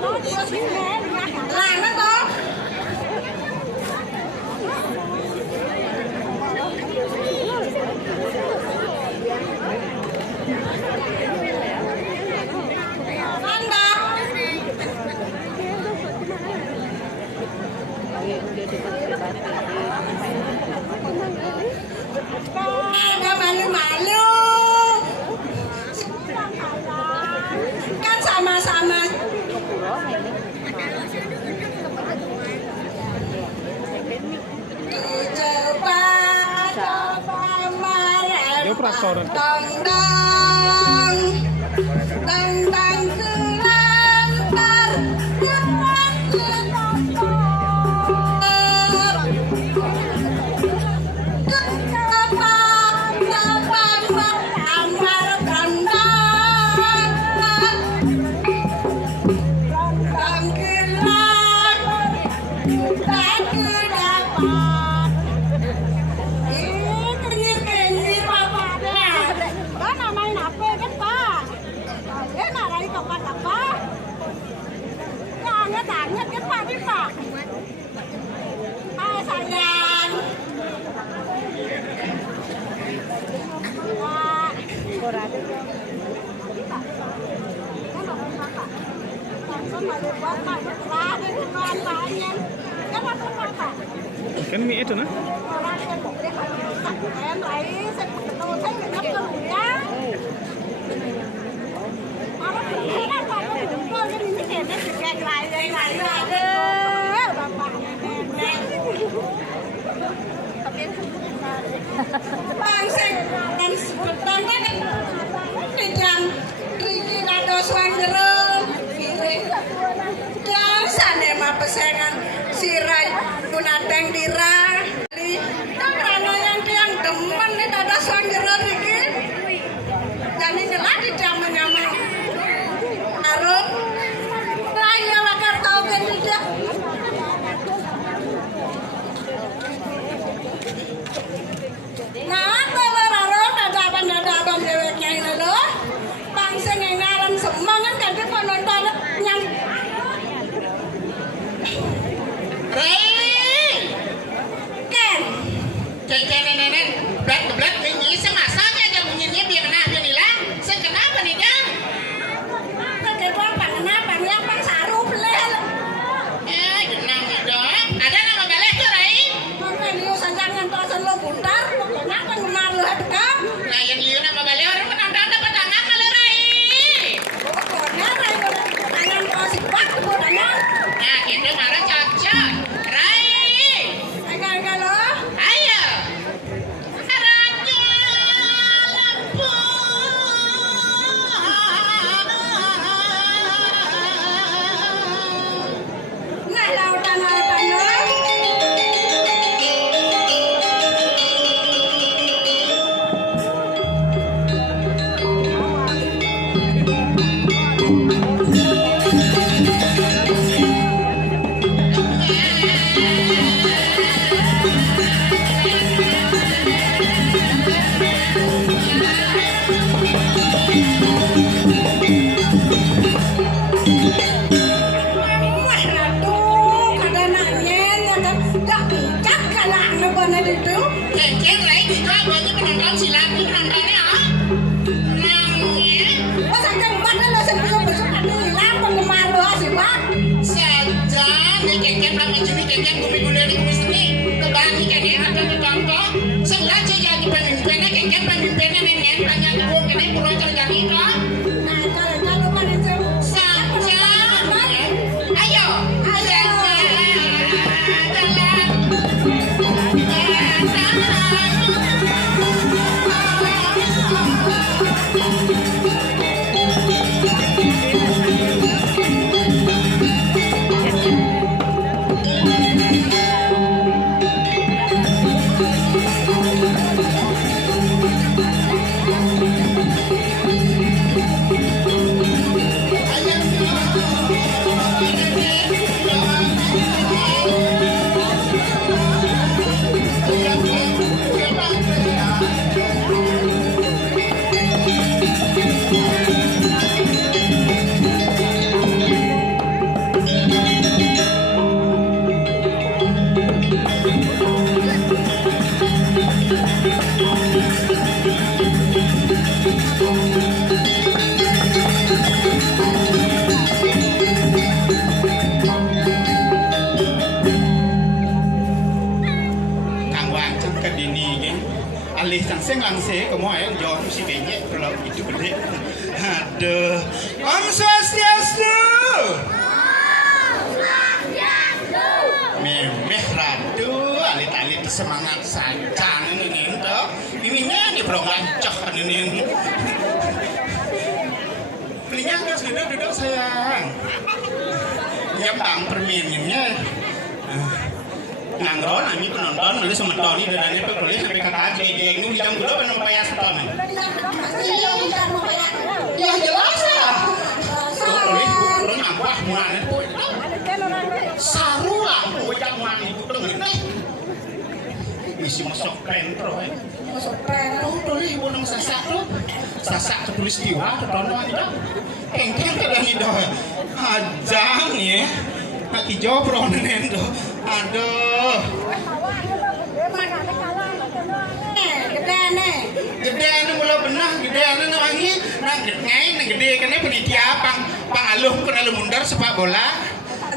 Làm nó con. Ăn đó. Ada malu-malu. Kan sama-sama. Coba marah. Tong-tong. Tong-tong kelantar. Kan mie itu nah? Em lấy sẽ đồ thấy người nắp cơ lùi á. Mà nó cũng thế đó, còn nó cũng cơ cái mình kể nó chỉ kẹt lại đây này là bà bang sing dan sebetulnya dengan Riki Rado Swangero biasa nih mah pesengan sirai kunadeng dira karena yang tiang demen nih Rado Swangero Riki jadi nyelah di jaman-jaman arum raya wakar tau kan dia nah kalau arum dadapan deweknya ini loh bangsa ngaran semangat kan dia penonton yang Ken nenek berat ini semasanya aja bunyinya biar biar hilang kenapa nih dah kenapa nih apa saru belel kenang dong ada nama galeh tuh Rai liu saja ngantosan lo buntar pokoknya kan ngemaru hadkam nah yang liu nama galeh orang penonton dapat tangan malah Rai pokoknya Rai tangan posik bak pokoknya nah kita malah cocok Rai enggak lo ayo Raja Lampu nah lautan lo Kengkeng Rai juga banyak penonton silat tuh penontonnya nangnya masa keempat lo sebelum-sebelum ada hilang penggemar lo sih pak saja nih kengkeng belum mencuri kengkeng gumi-gumi di kumis ini kebanyakan ya ada ditonton sebelah aja jadi pemimpinnya kengkeng pemimpinnya nenek banyak gue kena pulau terjang itu nah kalau mana itu saja ayo kamu ayang jawab si benyek kalau itu gede. Aduh, Om Swastiastu. Memeh ratu, alit-alit semangat saja ini ento. Ini di progancah ini. Belinya gas duduk sayang. Ya bang permainannya. Ngangron, ini penonton, lalu semeton ini dan itu tulis sampai kata aja ini hidang dulu penonton payah seton. Ya jelas lah. Tulis buku nambah mana pun. Saru lah, bocah mana itu dengerin deh. Isi masuk pentro, masuk pentro tulis buku sasak tuh, sasak tulis tiwa, tertonton itu, kengkeng kadang itu, ajang ya. Nak hijau peronan itu, aduh. Gede mula benah, gede namanya, nak gede kan penitia pangaluh kena mundar sepak bola.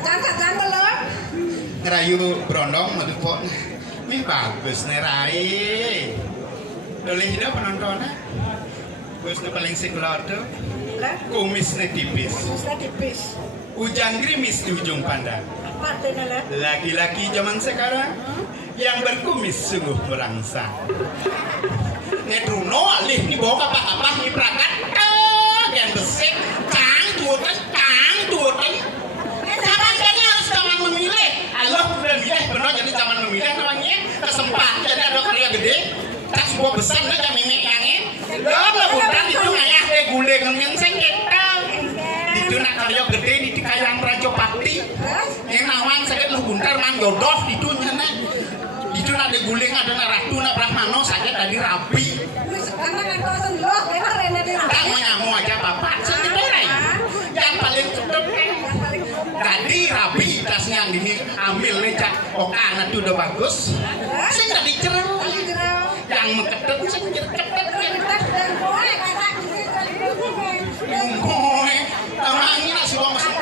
Jangan belum. Ngerayu berondong madu pot, ini bagus nerai. Boleh hidup penontonnya, bagusnya paling sekolah tu, kumisnya tipis. Hujan gerimis di ujung pandang. Laki-laki zaman sekarang yang berkumis sungguh merangsang. Nedruno alih ni bawa apa-apa ni perakat yang besar cang tuutan. Zaman ini harus zaman memilih. Allah sudah milih benar jadi zaman memilih namanya kesempatan jadi ada karya gede. Tak sebuah besar nak kami mengangin. Lalu bukan itu ayah gule dengan sengit. Itu nak karya gede di kayang Rajopati. Yang nawan sakit lu buntar mangjodoh itu nyana. Itu nak guling ada ratu nak Brahmano sakit tadi rapi. Tak mau aja bapak sakit berai. Yang paling sedap tadi rapi tasnya yang ini ambil lecak okan itu udah bagus. Saya nggak dicerau. Yang mengkedep saya mengkedep. Moe, orangnya nasi bawang masuk.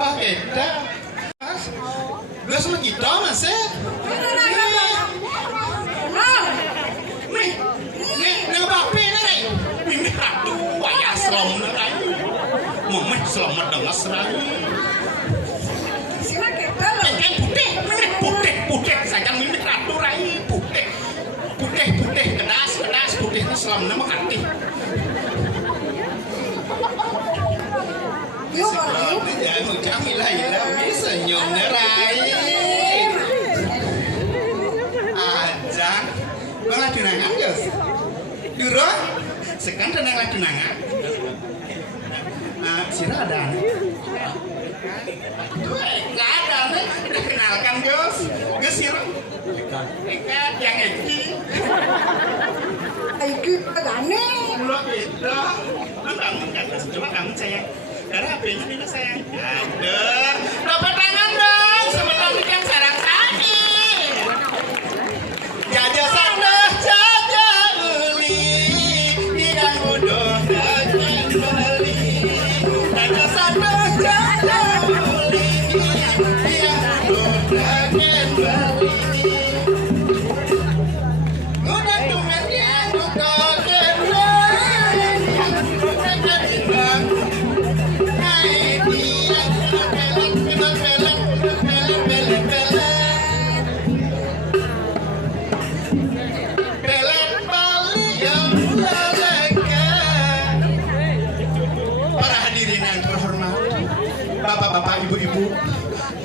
Oh beda. Gue sama kita mas ya. Nih, apa nih? Ini ratu, ayah selamat nih. Momen selamat dengan serang. Kan putih. Saya kan mimpi ratu rai putih, kedas, putihnya selamat nama aktif. Jangan hilang senyum nerai. Ajak, malah tunangan guys. Dulu, sekarang tenang lagi tunangan. Sira ada. Tuh, nggak ada nih. Udah kenalkan guys. Gus Sira. Ikat yang Eki. Eki agane. Belum beda. Kamu nggak coba kamu sayang. Karena HP-nya ini sayang. Aduh, dapat tangan dong. Sebentar yang sarang kaki. Jajah sandah, jajah uli. Tidak bodoh, jajah beli. Jajah sandah, jajah uli. Tidak bodoh, jajah beli. Udah tumen ya, udah Bapak-bapak, ibu-ibu,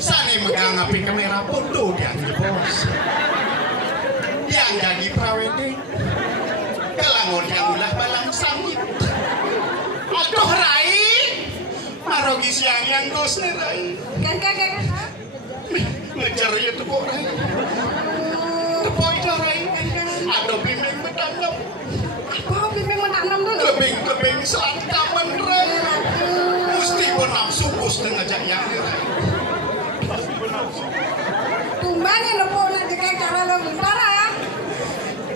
sana megang api kamera foto yang di bos, yang jadi prawedding, kelangon yang ulah balang sangit, aduh rai, marogi siang yang tos nih rai, ngejar itu kok rai, tepoi dah rai, aduh bimbing menanam, kebing selataman rai. Mesti bernafsu bos dengan ngajak yang rai. Pasti bernafsu. Tumbangnya lo mau nanti kayak cara lo bentar ya.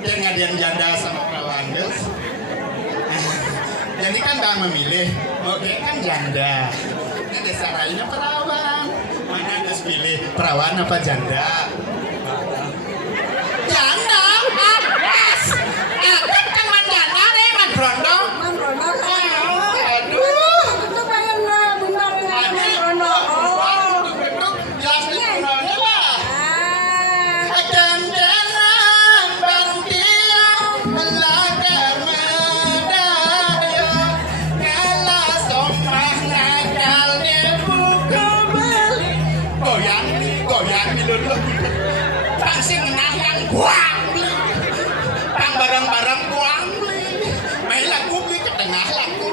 Yang ada yang janda sama perawan guys. Jadi kan dah memilih. Oke kan janda. Ini desa rainya perawan. Mana guys pilih perawan apa janda? Janda. Yes. miluluh. Bang sing menah yang buang. Bang barang-barang buang. Main lagu beli ke tengah lagu.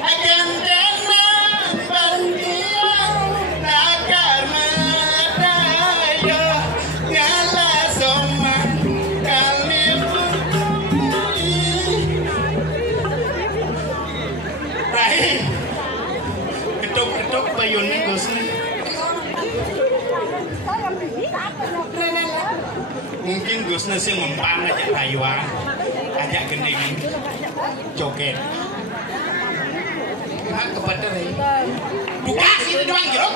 Akan tenang bandian nakar merayo nyala soman kali Rai ketuk-ketuk bayunnya gosnya mungkin gosnya sih ngempang aja rayuan ajak gending joget kepada Rai buka sini doang jeruk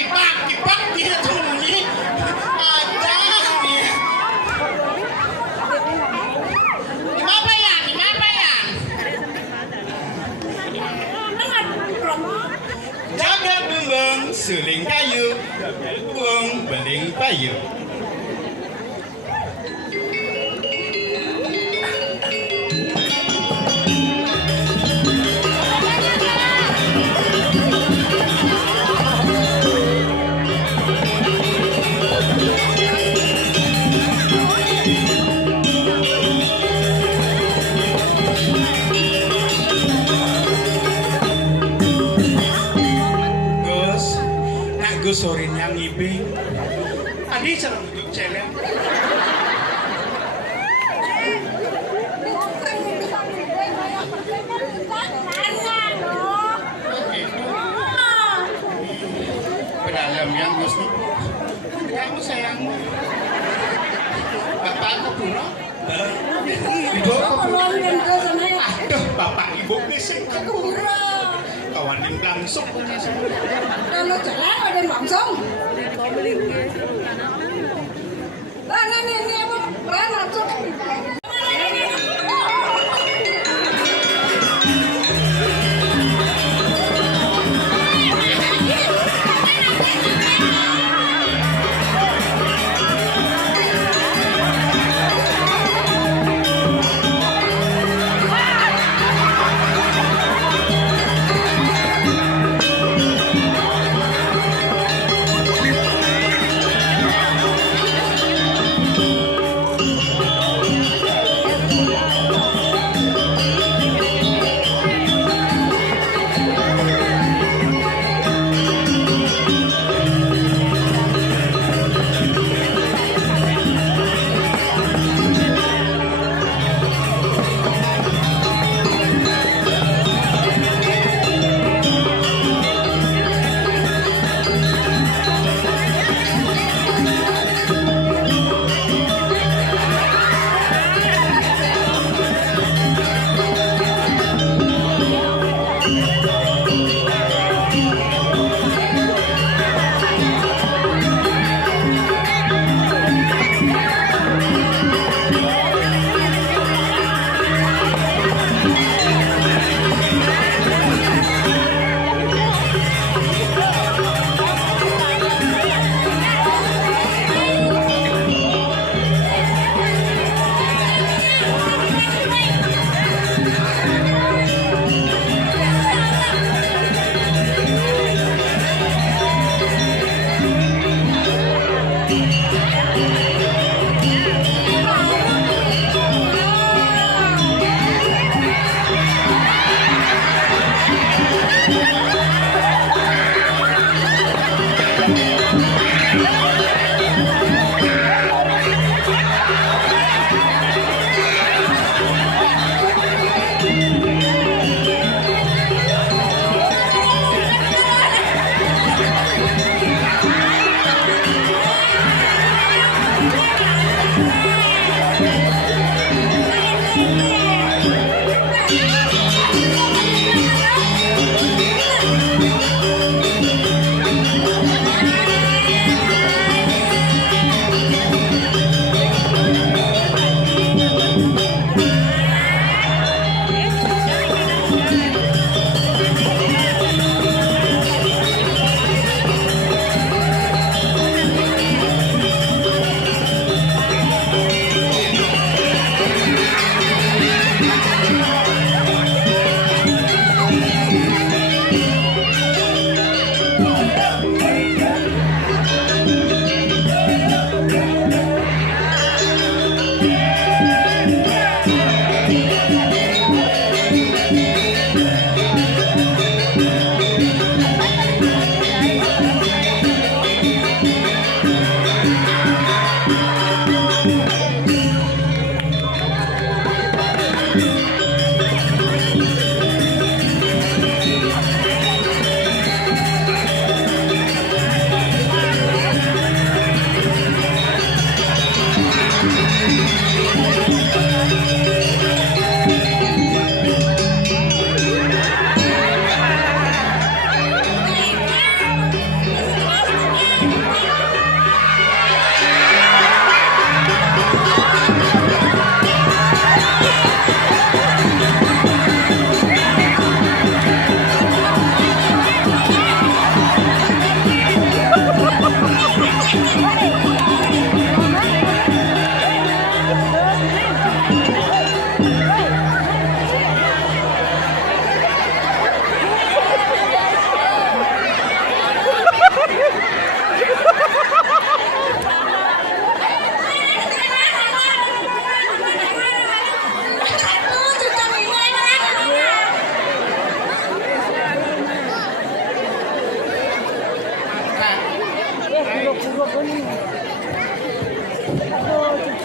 kipak dia sembunyi ada nih apa ya jaga bumbung suling kayu buang beling payu Gus sorin yang ngibing adi cara duduk celeng pedalam yang Gus kamu sayangmu bapak aku puno ibu aku aduh bapak ibu bising kawan yang langsung kalau jalan ada langsung ini apa langsung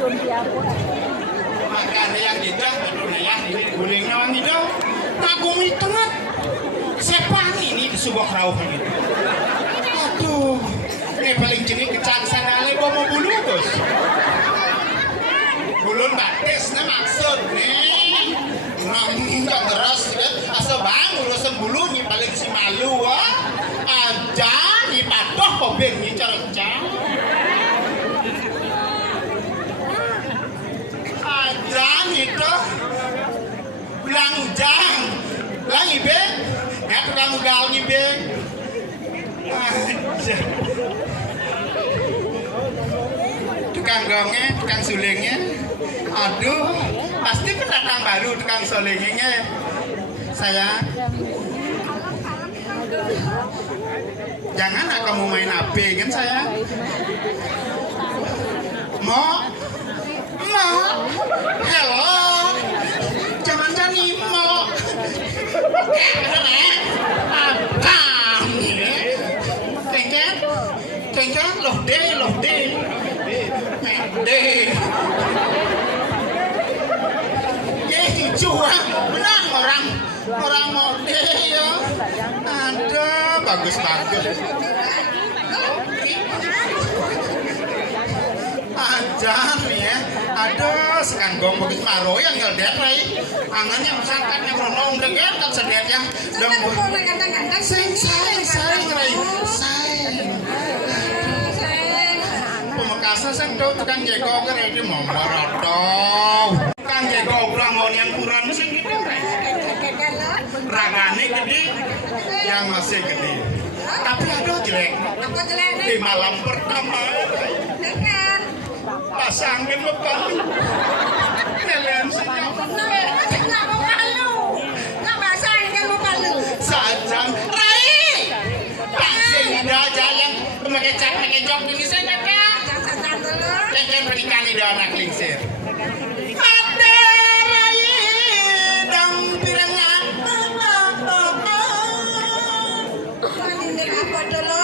Maka ada yang tidak, betul ya, ini gulingnya wangi dong. Ngagumi tengah. Siapa ini di sebuah rauhan itu? Aduh, ini paling jenis kecangsan ale bomo bulu bos. Bulun batis, nah maksud nih. Nangis tak keras, asal bang urusan bulu nih paling si malu wah. Aja nih patoh kobeng nih cara-cara. Aja nih toh. Bilang jang, bilang ibe, ya tukang gal ibe. Aja. Tukang gongnya, tukang sulingnya. Aduh, pasti pendatang baru tukang sulingnya. Saya. Jangan kamu main HP kan saya. Mo, hello. Jangan jadi mo. Abang. Kengken, loh deh. Ya jujur, menang orang mode ya. Ada bagus. Ajar ya. Aduh, sekarang gong bagus maro yang ngeldet rai. Angannya masangkannya berenang dengan tak sedianya. Sayang rai. Pemekasan sang tau tukang jeko ke rai di momorotow. Tukang jeko berangon yang kurang sing gitu rai. Ragane gede, yang masih gede. Tapi aduh jelek. Apa jelek nih? Di malam pertama. Dengan Pasangin lepas. Kalian senyum. nggak mau palu, nggak basah kan mau palu. Sajang Rai. Pasang aja yang memakai cat pakai jok ini saya kakak. Jangan dulu. Jangan berikan di anak lingsir. Ada Rai dan pirangan. Ini apa dulu?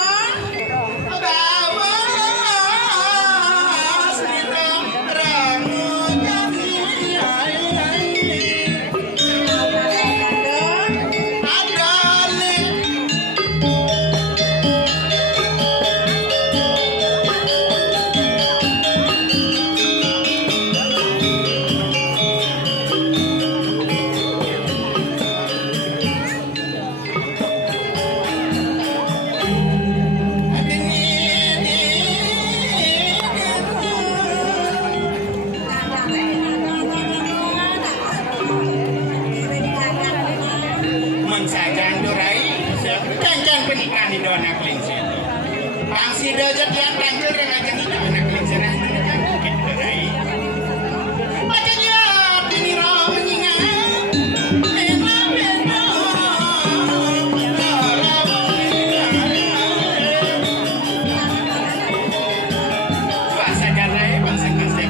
Sajang Rai. Jangan pernikahan di anak lingsir. Pangsi dojat yang lanjut yang aja di anak lingsir. Rai. Macamnya ini roh menyingat. Bahasa Rai, bahasa kasih.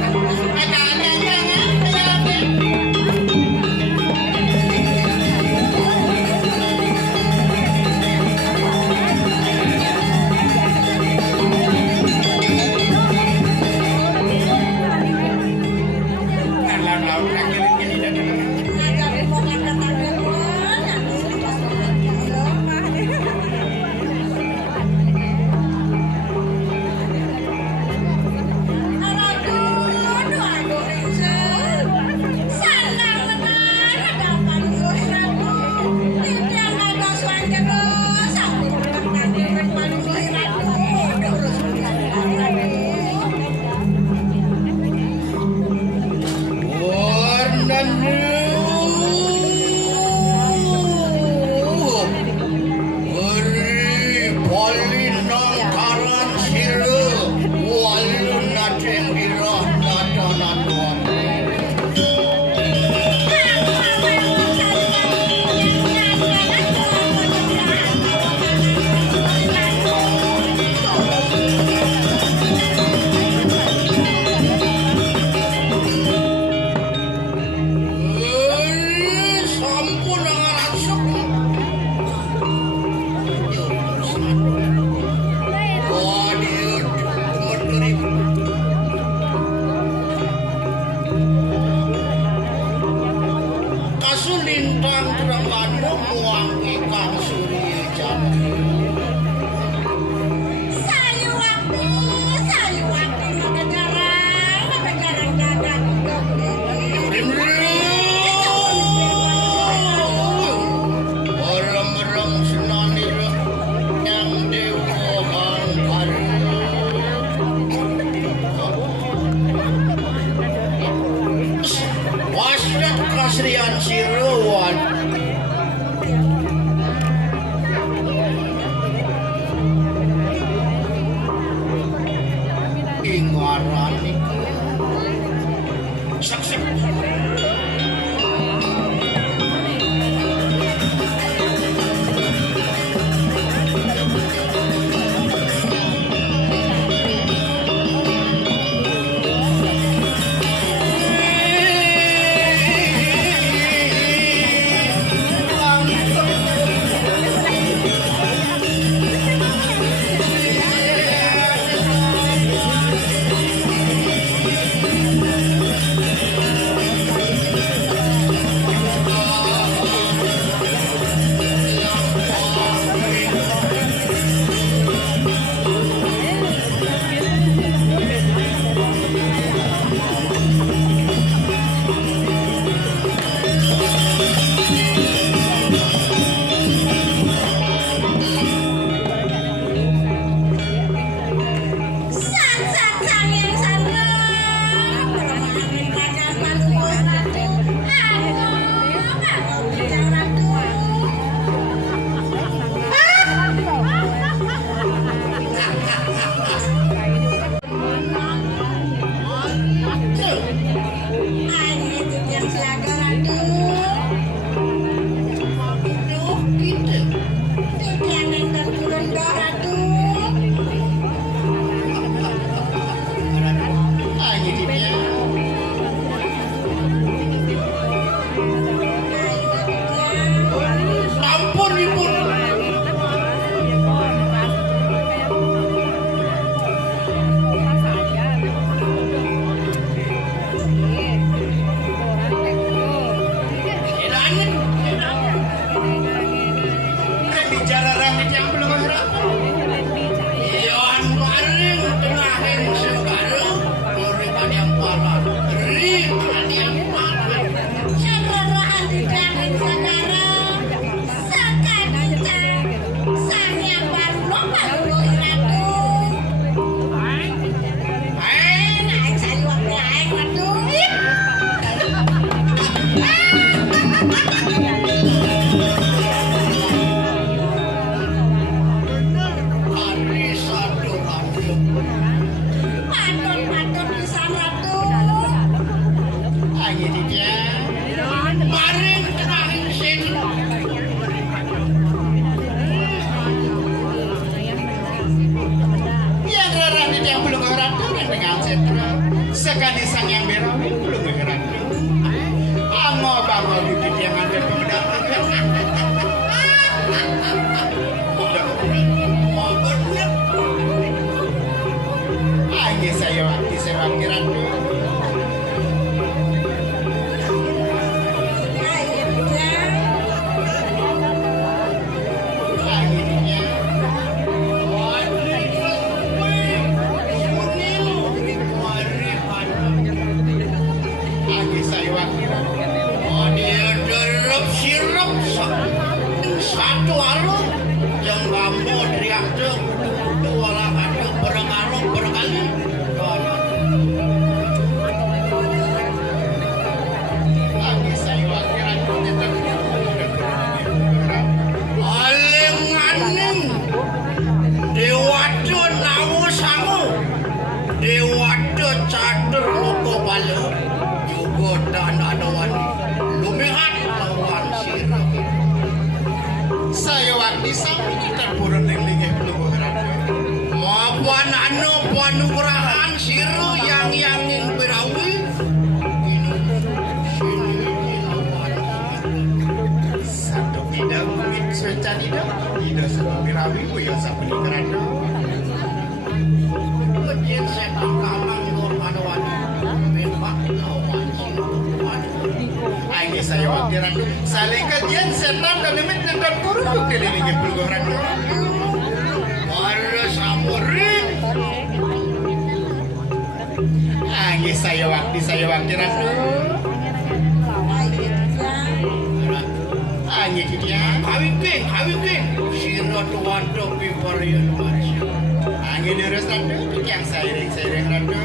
bicara rakyat yang belum berapa. Ion bareng tengahin sekarang mereka yang parah. Ringan yang parah. Sararaan di dalam saudara. Sakadita. Sang yang baru lupa lu ratu. Naik saya waktu naik ratu. Hari satu ratu. Patut bisa ratu. Angin dia. Mari tengahin sini. Yang rakyat yang belum ratu dengan sentra. Sekali sang yang berawi belum ratu. Amo bango bibit yang ada pemedak. Udah mau bener. Angin saya waktu ratu. Satu alo yang kamu teriak tuh dua lakan berkali lagi saya wakilan aling dewata namu sangu dewata catur loko balo juga dan adawan lumihat lawan sirah. Saya waktu sampai terpurun dengan belum berada. Maafkan anu panurahan siru yang berawi. Satu bidang mungkin secara tidak satu berawi yang sampai di kerana. Kemudian saya tangkapan korban wanita memang lawan siru. Ini saya wakilan saling kajian setan dan limit dan kurung kelilingi pelgoran warna samurin. Ini saya wakilan ini dia hawipin sirot wato piparian marsya. Ini deres ratu yang sairing ratu.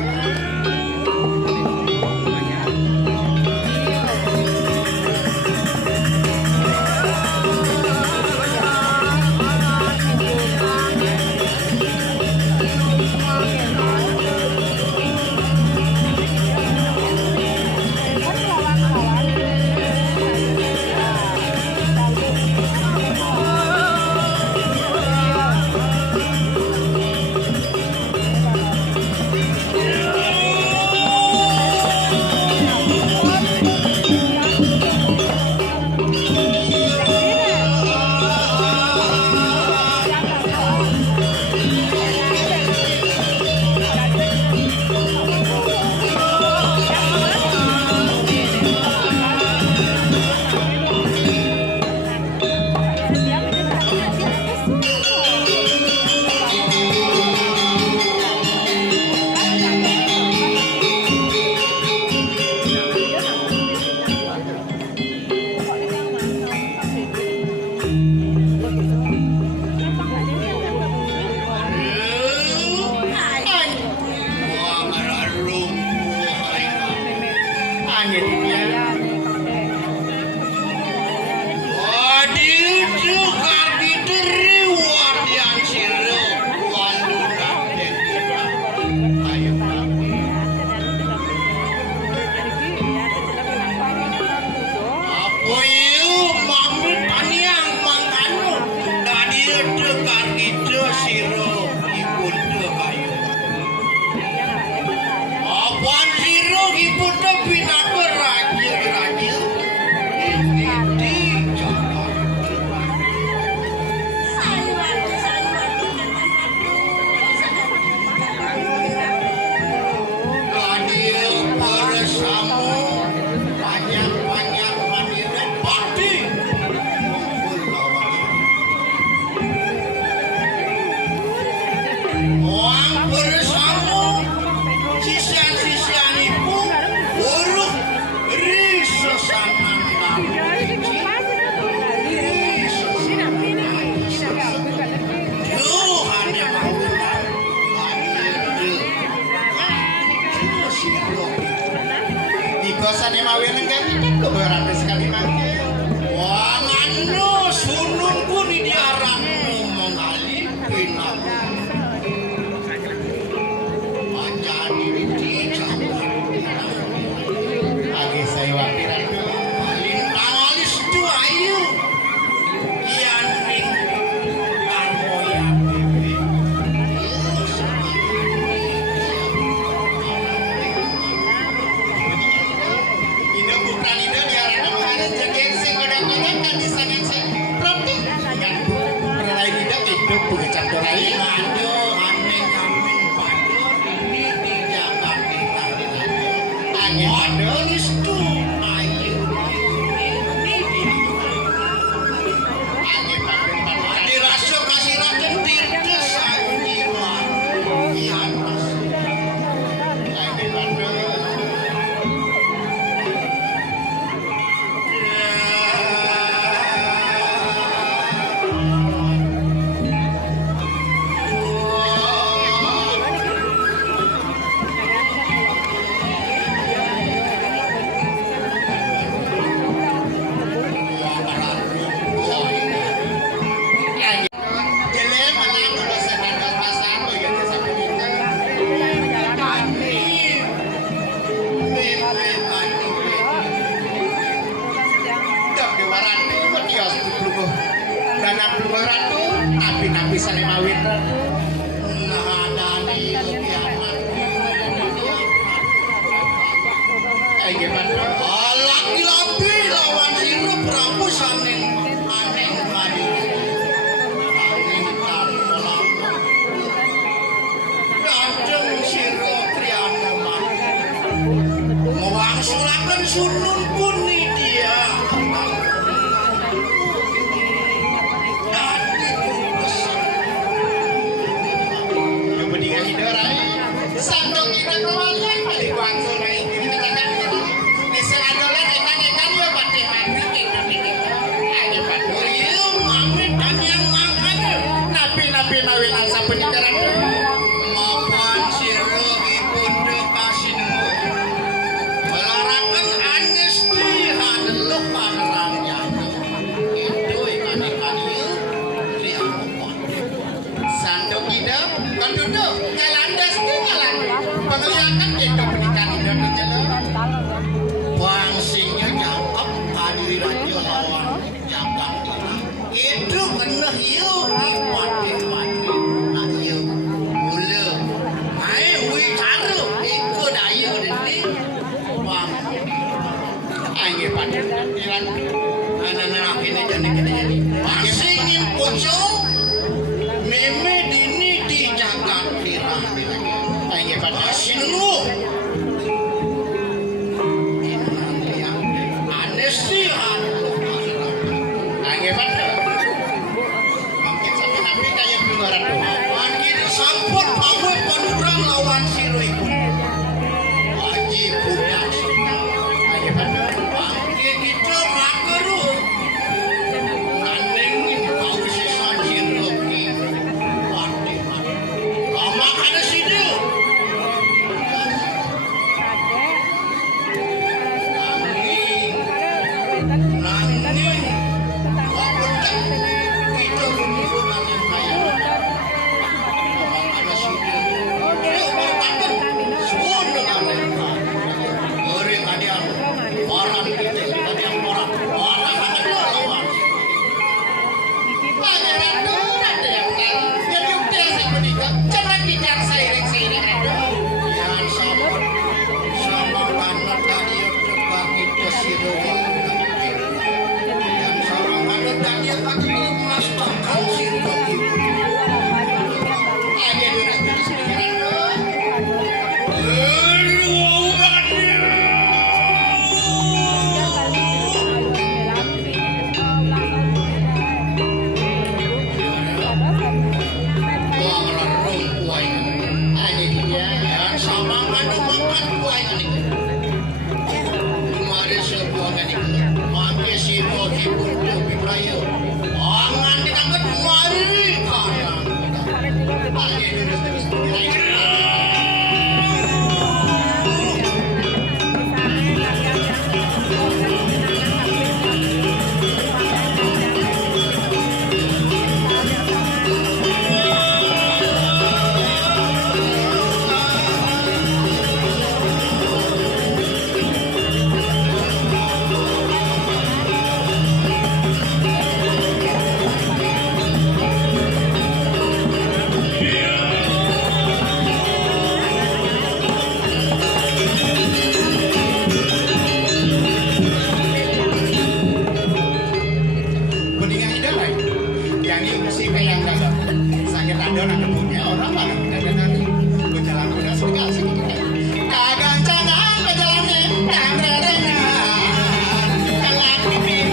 Wang bersama sisian-sisian ibu buruk risesanan Tuhan yang menggunakan di kosan yang mawin kan beberapa sekali mangke wah nganu sunun pun diarang ngomong kali pinang jadi lagi saya wakilan lintang alis itu ayu ian ring armoya bebe ini bukan ide diarang ngomongin jadi saya kadang-kadang kan disangan saya protek kan pernah tidak hidup bukan campur air aduh amin paduh ini dijaga kita angin paduh itu ayu angin paduh dirasuk kasih rakyat tirtes jiwa di atas angin paduh nabi salimawin nahadani kiamat laki-laki lawan sirup Prabu saning aneh maju saning tanpa kadang sirup triana maju mewangsulakan sunun pun dia sandok kita keluarga balik waktu naik ini katakan ini seradolan ekan ya pati hati ada padu itu ngamen dan yang ngangkat nabi mawin asa penikaran mapan siro ibundo kasinu melarakan anesti hadeluk panerangnya itu ikan-ikan itu triamopon sandok kita kan duduk ngalandas penglihatan itu pernikahan hidupnya lo bangsingnya jawab hadiri radio lawan jawab itu kena hiu mati nak hiu mula hui taruh ikut ayu ini bang angin pada jalan anak-anak ini jadi bangsingnya pocong meme dini dijaga pirah angin pada sinu anesihan angin pada mungkin sampai nabi kayak si peyang dagang sakit ada nak kebunya orang mana dagangan berjalan kuda sekali sih kagang jangan berjalannya kalang pimpin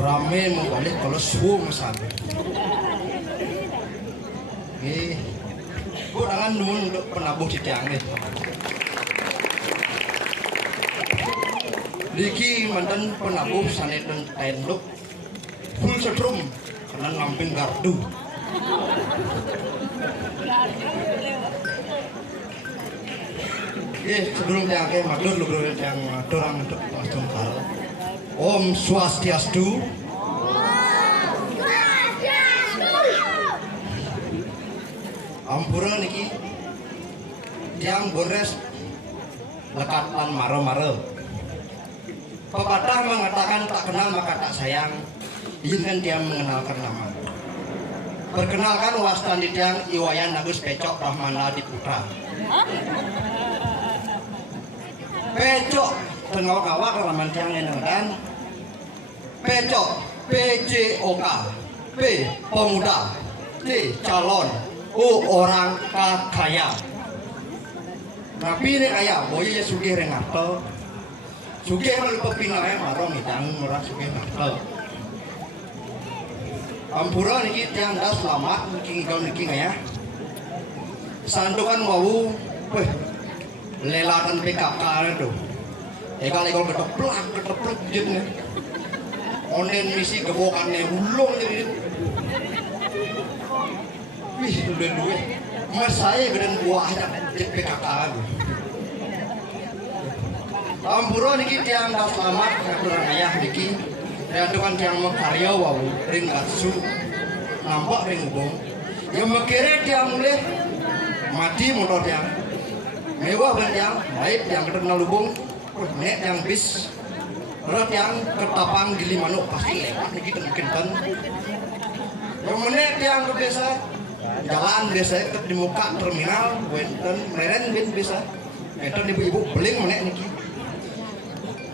rame mau balik kalau subuh misalnya gue tangan dulu untuk penabuh di tiang nih Diki mantan penabuh sanet dan tenduk full setrum karena ngamping gardu sebelum tiang ke madur lu bro yang dorang untuk langsung kar Om Swastiastu. Ampura niki tiang gores lekatan maro-maro. Pepatah mengatakan tak kenal maka tak sayang. Izinkan dia mengenalkan nama. Perkenalkan wastan di tiang Iwayan Agus Pecok Rahmana Diputra. Pecok tengok-ngawak raman tiang yang dan Pecok PJOK P pemuda C calon O orang kaya. Tapi ini kaya boy ya sugih rengato sugih malu pepingai marong idang murah sugih ngato ampura niki tiang dah selamat niki kau niki ngaya sandukan wau lelatan PKK itu kalau keteplak gitu onen misi gebokannya ulung jadi wih dua mas saya beden buahnya di PKK ampura niki tiang dah selamat ngaturan ayah niki dan tiang mengkarya wau ring atsu nampak ring ubung yang mekere tiang mulai mati motor tiang mewah banget tiang baik tiang kenal lubung nek yang bis rot yang ketapang gili manuk pasti lewat niki ten yang menek yang biasa jalan biasa di muka terminal wenten meren bin bisa enten ibu-ibu beling menek niki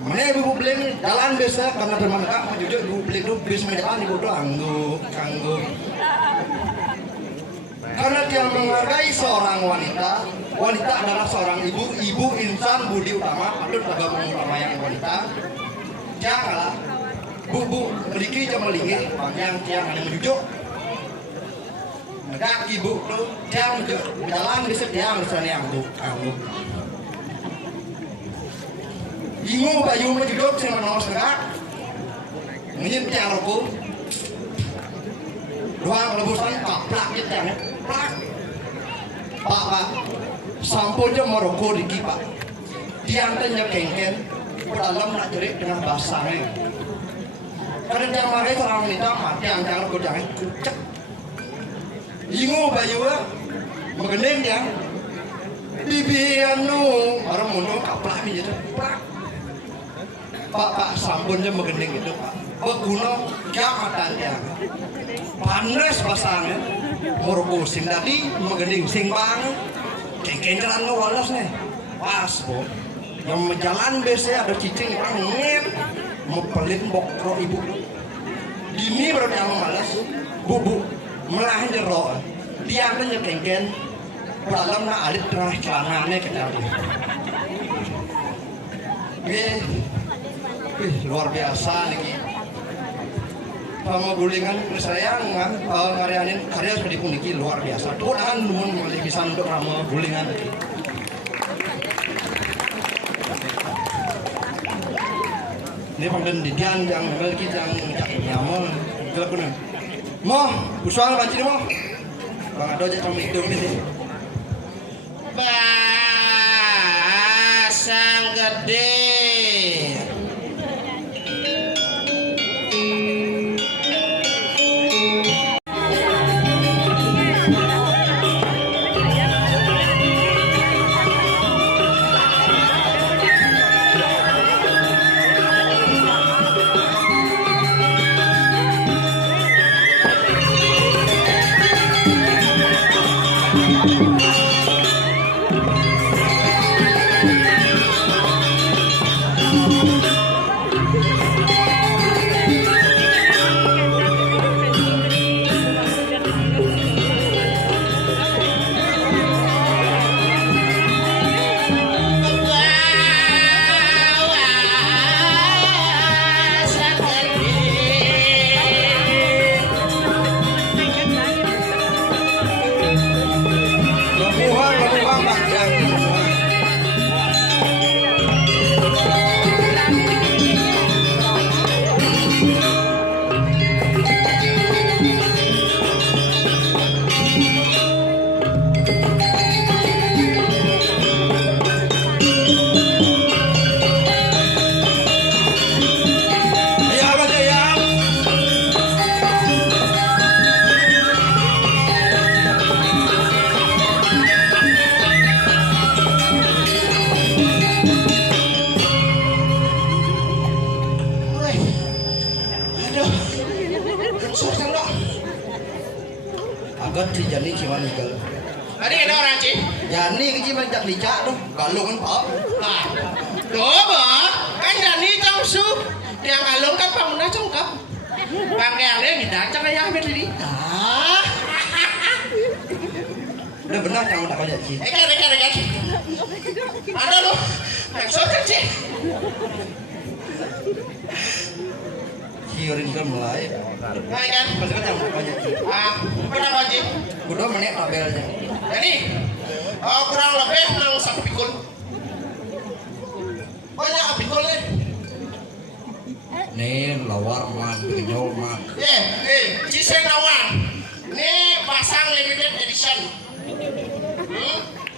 menek ibu beling jalan biasa karena bermanfaat jujur ibu beling itu bis menjalan ibu tuh anggu karena dia menghargai seorang wanita adalah seorang ibu insan budi utama patut agak mengutamakan wanita janganlah bu beriki jam melingih yang tiang ada menjujuk negak ibu tuh tiang berjalan bisa tiang misalnya yang tuh kamu bingung bayu menjujuk sama nongos negak ngin tiang rokok doang lebusan kaplak gitu tiangnya plak pak sampulnya merokok diki pak tiang tanya kengken dalam nak jerit dengan basahnya karena yang marah seorang wanita mati yang jangan rokok jangan kucek ingo bayu mengendeng yang bibi anu orang mundur kaplak gitu pak sampulnya mengendeng itu pak berguna kiamatan yang panas basahnya merokok sing tadi mengendeng sing bang kengken jalan ngewalas nih pas bu yang menjalan biasanya ada cicing orang ngep mau pelit bokro ibu ini baru yang malas bu melahan jerok dia kengken Dalam nak alit terah celananya kita tadi. Luar biasa nih. Sama gulingan saya ngarianin karya sudah dipuniki luar biasa. Tuhan nuhun masih bisa untuk rama gulingan. Ini panggilan didian yang memiliki yang nyaman. Gelap benar. Mo, usual banci mo. Bang Ado aja sama hidup ini. Basang gede. Agak di jani cuma nikel. Tadi ada orang sih. Jani ke cuma jak licak tuh, galungan pak. Nah, coba kan Jani jangsu yang alung kan pamuna cungkap. Pakaiannya didacak ayah berdiri. Ah, Udah benar kamu tak banyak sih. rekan. Ada lu, maksud sih. Kiurin kan mulai. Baik kan? Maksudnya kamu tak banyak sih. Berapa sih? Udah menit tabelnya. Jadi, kurang lebih nang satu pikul. Banyak pikul nih. Nih lawar man, pinjol man. Ciseng lawan. Ini pasang limited edition.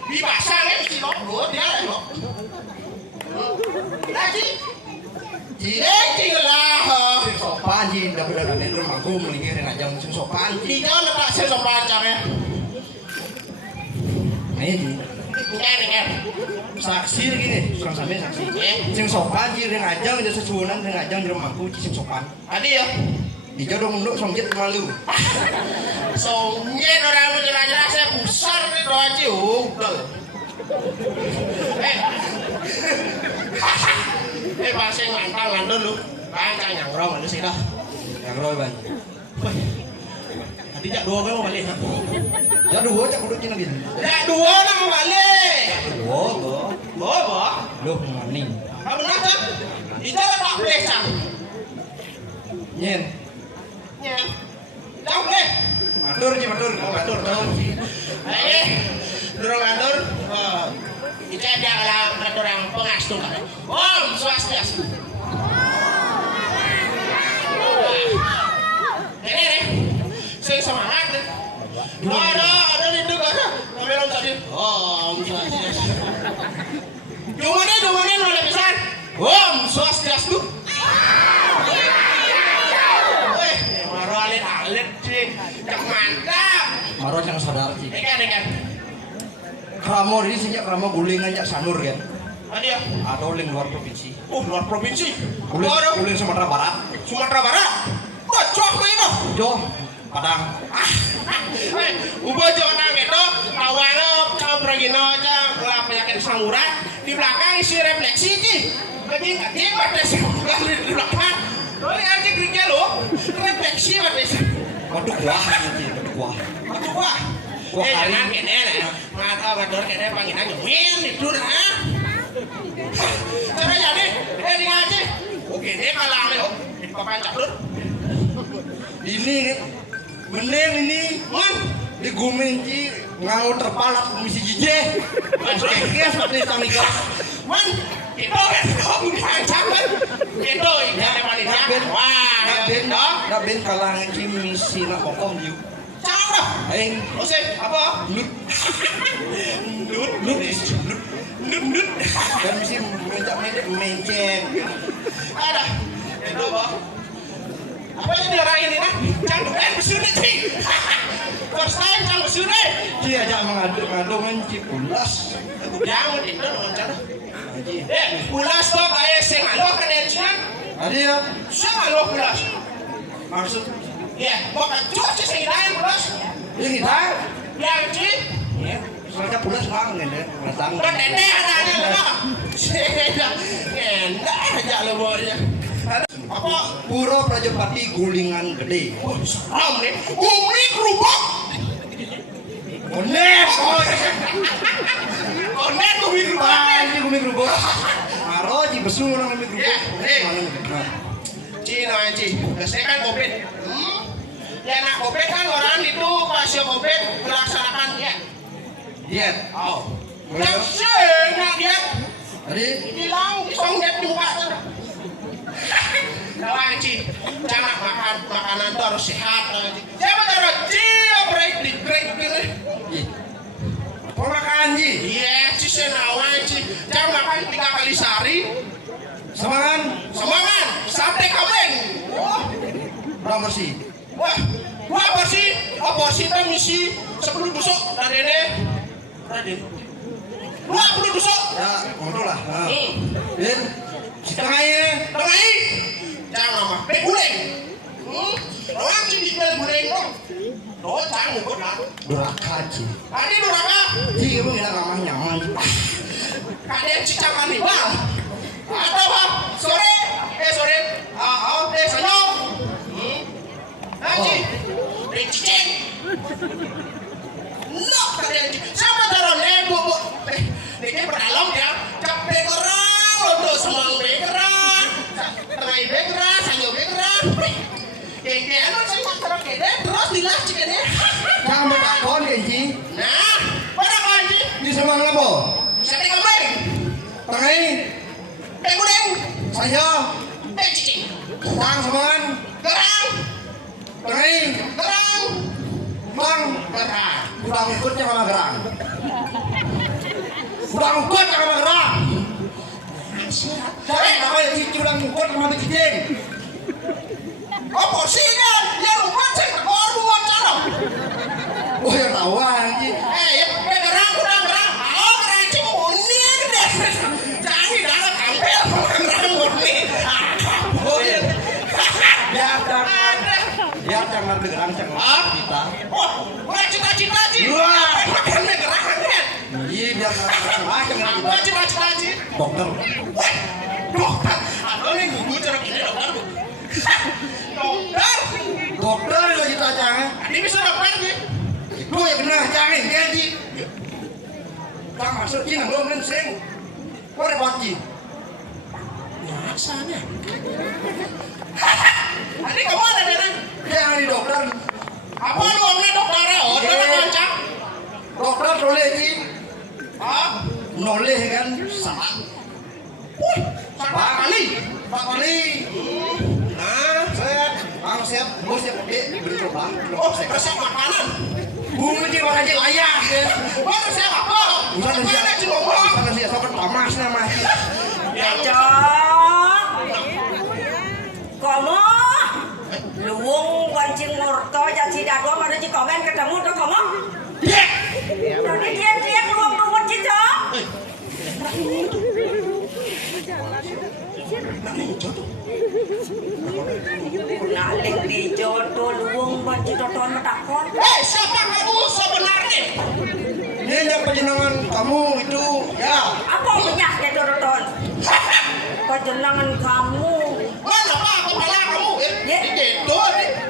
Dipasang ya mesti logo dia loh. Lagi. Tinggal lah. Sopan sih, udah benar nih rumahku melingkir aja musim sopan. Di jauh lepas saya sopan caranya. Ini Kan. saksi gini, tukang sampe saksi. Sing sopan sih ring ajang udah sesuunan ring ajang di rumahku sing sopan. Tadi ya. Dijodong nduk songjit malu. Songyet orang menjelaskan saya besar nih doa cium. Pasang mantang ngandel lu. Kancang nyangrong lu sih dah. Yang roy ban. Tadi jak dua mau balik. Ya dua cak kudu cina bin. Jak dua nak mau balik. Dua. Bawa. Lu maning. Kamu nak tak? Ijal tak boleh cang. Nyen. Cang boleh. Matur sih matur. Matur. Dorong atur. Kita ada kalau orang pengastung kan. Om Swastiastu. Ini sing semangat nih. Ada di itu ada. Kami orang tadi. Om Swastiastu. Dumane nolak pisan. Om Swastiastu. Maro alit sih. Cak mantap. Maro yang sadar sih. Ikan. Kramo ini sejak kramo gulingan jak sanur kan. Ada ya? Atau ling luar provinsi. Luar provinsi. Guling Sumatera Barat. Sumatera Barat. Bocok mah itu. Jo, Padang. Ubo jonang itu awalnya kau pergino aja penyakit sangurat di belakang isi refleksi sih. Jadi pada sebulan di belakang. Lo lihat aja geriknya lo refleksi pada. Waduh kuah nanti, waduh kuah. Waduh wah. jangan kene nah. Ngador kene panggilan nyemin itu nah. Cara jadi ini ngaji. Oke, ini kalah nih. Papancak lur. Ini bener ini Man, di gumenci nganggo terpalak misi jije. Kes seperti samika. man. Itu kan kau pancak man. Itu ini ada manisnya. Wah, Nak ben kalangan ci misi nak kokom diu. cakep. Aing Oke, apa? Lut. dan misi mencet. Ada. Itu apa? Apa yang dirayain ini? Jangan main besudut sih. First time jangan besudut. Ci aja mengadu menci pulas. Jangan itu dengan cara. Pulas tuh kayak sing alok kan ya? Ada ya Sing alok pulas. maksud Ya, bukan cuci sing lain pulas. ini dah. Yang ci. Soalnya pulas lang ini, datang. Kan dede ada lemah. Enak aja lo bawanya. Apa? Pura Prajapati gulingan gede. Seram nih. Gumi kerubuk. Konek. Konek gumi kerubuk. Ah, ini gumi kerubuk. Maro ji besu orang gumi kerubuk. Cina Ci, saya kan COVID. Ya nak COVID kan orang itu pasien COVID melaksanakan diet. Diet. Oh. Boleh. Yang sih nak diet, Tadi hilang isong diet di muka. Nah, Ci, jangan makan makanan itu harus sehat. Siapa taruh Ci, break gini. apa makan ji? Iya, Ci senawan Ci. Jangan makan 3 kali sehari. Semangan. Semangat, sate kambing. Wah. Berapa bersih? Wah, apa sih itu misi 10 tusuk dari ini. Raden. 20 tusuk. Ya, ngobrol lah. Bin, setengah ini. Tengah jangan mah, guling. Orang sini jual guling dong. Doa jangan ngukut lah. Duraka ji. Tadi duraka, Ji, kamu nggak ramah nyaman. kalian cicak kanibal. Atau apa? Sore, senyum. Nanti, cicing. No, kalian siapa taruh lebo bu? Ini berdalam ya. Capek kerang, untuk semang bekerang, tengah bekerang, sanyo bekerang. Kayaknya anu saya taruh kene terus dilas cikene. Kamu tak kon ji. Nah, pada kanji, Di semangat apa? sate kambing, Tengah ini. guling, Saya. cicing, Tang semangat. kerang, Tengah ini. kerang, Bang. kerang. Udah ngikutnya sama gerang. Udah ngikut sama gerang. Saya apa ya cici udah ngikut sama cicing. Apa sih kan? Ya lupa cek korban cara. Oh ya tahu anjing. Ya kerang, kerang. Oh kerang cing murni deh. Jangan darah kampel, kerang murni. Oh iya. Biar jangan bergerang jangan kita. Oh, bukan cita-cita sih. Wah. Makan kerang kan? Iya biar bergerang lah jangan kita. Bukan cita-cita sih. Dokter. Dokter, aduh nih gugu cara gini dokter. Dokter, Dokter lagi tanya. ini bisa dokter sih. Itu ya benar jangan gaji. Kita masuk Cina belum nenseng. Kau repot Ci. Rasanya. Ini kamu ada darah? Jangan di dokter. Apa lu omnya dokter? Oh, darah kancang. Dokter boleh Ci. Ah, Noleh kan salah. wih, sama kali. Pak Kali. Nah, Set. Bang siap. Bos siap oke. Bener bang. oh, resep makanan. Bumi Ci orang aja layak. Oh, resep apa? Bukan Mana sih ngomong? Bukan sih. Sobat tamas nama. Ya, Kamu luwung kancing murto jadi dado mana ji komen ketemu tuh kamu? Iya. Tadi dia luwung luwung cico. Nalik di jodoh luwung kancing toton metakon. Siapa kamu sebenarnya? Ini yang penjenangan kamu itu ya. Apa minyak ya toton? Kejenangan kamu. Mana pak kepala kamu? Ya. Gitu.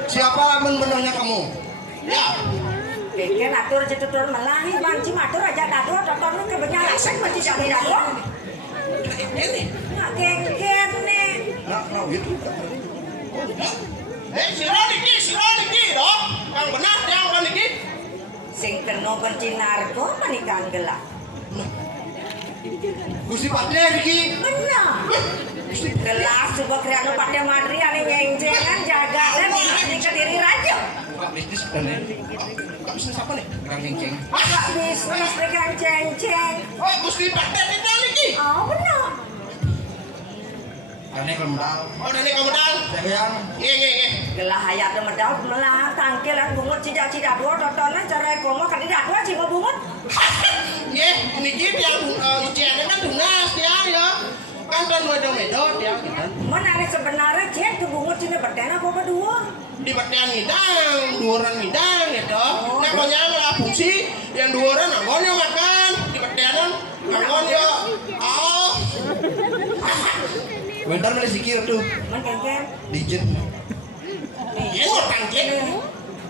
Siapa menbenarnya kamu? Ya. Keken ngatur cetutur melahi manci matur aja dado tonton ke benyalasan manci jadi dado. Ini. Nggak keket nih. Nah gitu. Si Roniki dong. Yang benar yang Roniki. Sing kena pencinarko manikan gelap. Gusti Patria iki. Benar. Gelas coba kreano pada madri ane nyengcengan jaga dan ini ke diri raja. Buka bisnis bener. Buka bisnis apa nih? Kerang cengceng. Buka bisnis dengan cengceng. Oh, Gusti Patria itu Niki. Oh benar. Karena kemedal. Oh, ini kamu dal. Sayang. Iya. Gelah hayat medal melah tangkilan bungut cida-cida dua tontonan cara komo kan tidak dua cima bungut. Iya, Niki yang ujiannya kan tunas ya. Kan medo dia gitu. Mana sebenarnya cek ke bungut cina berdana apa dua? Di bagian ngidang, dua orang ngidang gitu. Nah, konyol lah fungsi yang dua orang anggonnya makan di bagian anggonnya. Oh, Bentar mana sikir tuh. Man kengkeng. Digit. iya mau tangkit.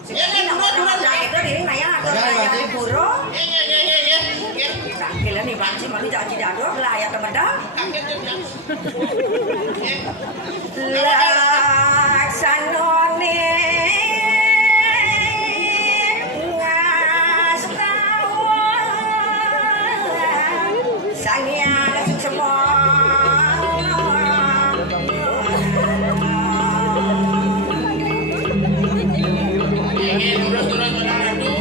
Iya kan dua. Nah itu diri naya atau naya buro. Iya. Tangkilan nih banci mani janji dado gelah hayat medal. Tangkit ya. Laksanone ngastawa sang hyang semua. Terus saudara tuh.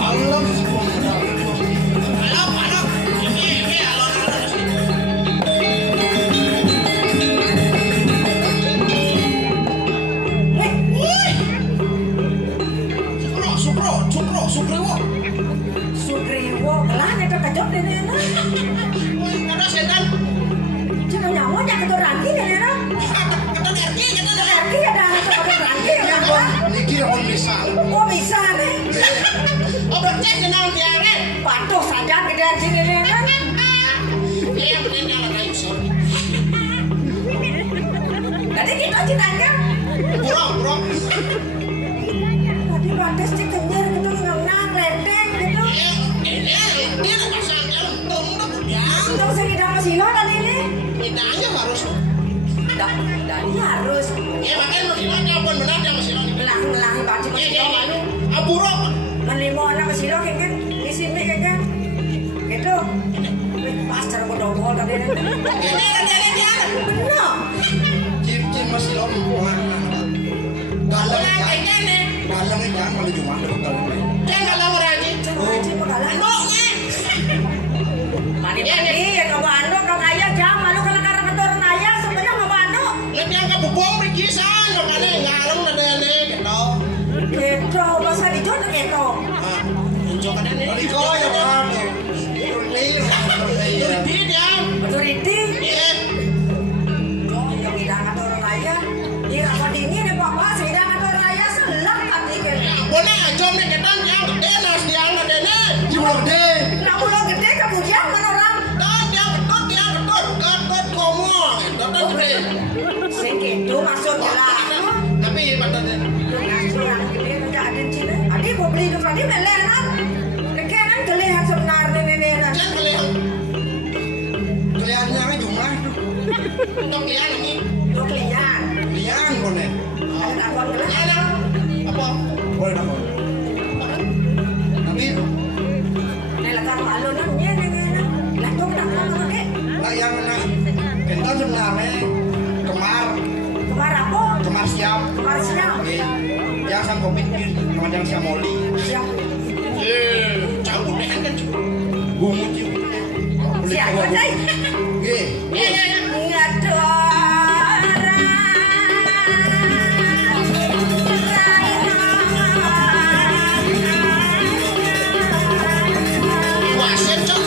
Alam semua modal. Halo. Ini halo. Sukriwo. Sugriwo gelah nya kejot dene na. Karena setan. Cina nyawa nya ketur rangki dene na. Ketan RG. Rangki ada anak ketur rangki ya kan. Niki on bisa. Oh bisa nih. Oh, bercek kenal tiare. Patuh saja gedean sini dene na. Iya, bener jalan ayo sor. Jadi kita citanya. Burung. Tadi batas cik kenyar gitu ngenang ledeng gitu. Dia ada pasang jalan tunggu ya. Untuk segidang masilo tadi ini. Bidangnya harus. Dan harus Ya makanya masih lagi pun benar dia masih lagi. melang baca masilo malu. Aburok. Menimo anak masilo kan di sini kan. Gitu. Pas cara bodong tadi ini. Ini ada dia. Benar. Cip masih lom. Galang jangan malah cuma ada bekal. Jangan kalau orang ini. Cik magalan. Boknya. Mandi yang ngabano kang ayah jam malu kalau karena keturun ayah sebenarnya ngabano. Lebih angkat bubong berkisan. Makanya ngalung ada gitu. Gitu masa dijual gitu. Tunjuk ada nih. Liko ya kan. Di dia. Otoriti. Iya. Yang bidang keturun ayah. Iya apa dingin ya papa sedang keturun ayah selang tadi kan. Boleh ajom nih kita yang gede nas dia ada nih. Cuma gede. Nah pulau gede kemudian mana orang? Dan dia ketut komo. Ketut gede. Segitu maksudnya lah. Tapi patutnya. Orang gede enggak ada Cina. Adik mau beli itu tadi melenan. Lekenan kelihat sebenarnya nenek. Jangan kalian. Kelihatannya jumlah itu. Untuk kalian ini. Tuh kelian. Liang konek. Ada apa kelas? Ada. Apa? Boleh dapat. Tapi Nelakan malu namanya nenek. Lah tuh kenapa pakai? lah yang nak kita sebenarnya kemar siap. Kemar siap. Oke. Yang sang kopi teman yang siap moli. Siap. Campur deh kan. Bungu cium. Siap aja. Oke. Iya. Ngador. Wasit cok.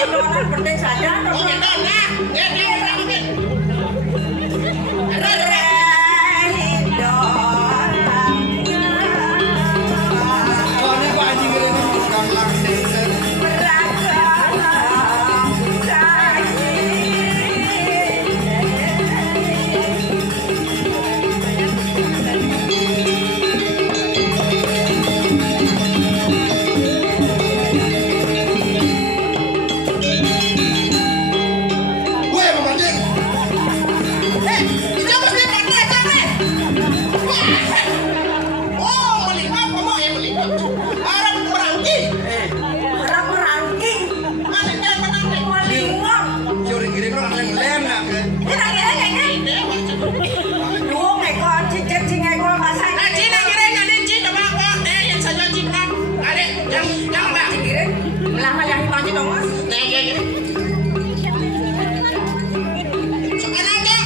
Orang penting saja. Oke, nah, mungkin. Soalnya Pak Haji ini bukan langsing. Gue yang memancing. Itu mesti pakai tangan. Oh, melihat kamu yang melihat. Arab merangki. Orang merangking. Masih kayak menang. Melingok. Curing gini kan ada yang lenak kan. Ini kira-kira. Duh, ngekon. Cicing ngekon masai. Nah, Cina kira-kira nih, Cina coba kok. Yang saja Cina. Adek, jangan enggak. Kira. Lama yang dipanci dong, Mas. Nah, gini. Sekarang aja.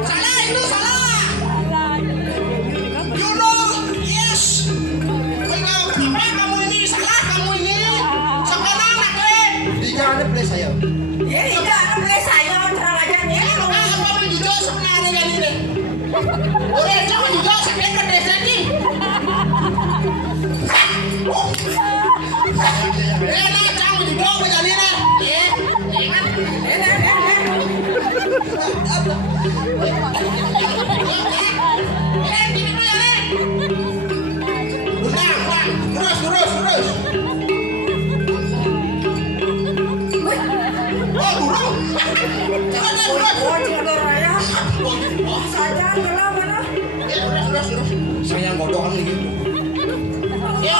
Salah itu salah. You know, yes. Kenapa kamu ini salah? Kamu ini sekarang nak Di jalan play saya. Ya, tidak ada boleh saya terang aja nih. Apa menjual sebenarnya yang ini? Udah jangan juga sakit ke desa ini. Enak jangan juga berjalinan. Terus. Oh, burung. Oh, jika raya. Saja kelam mana? Terus. Saya yang bodoh kan gitu. Ya,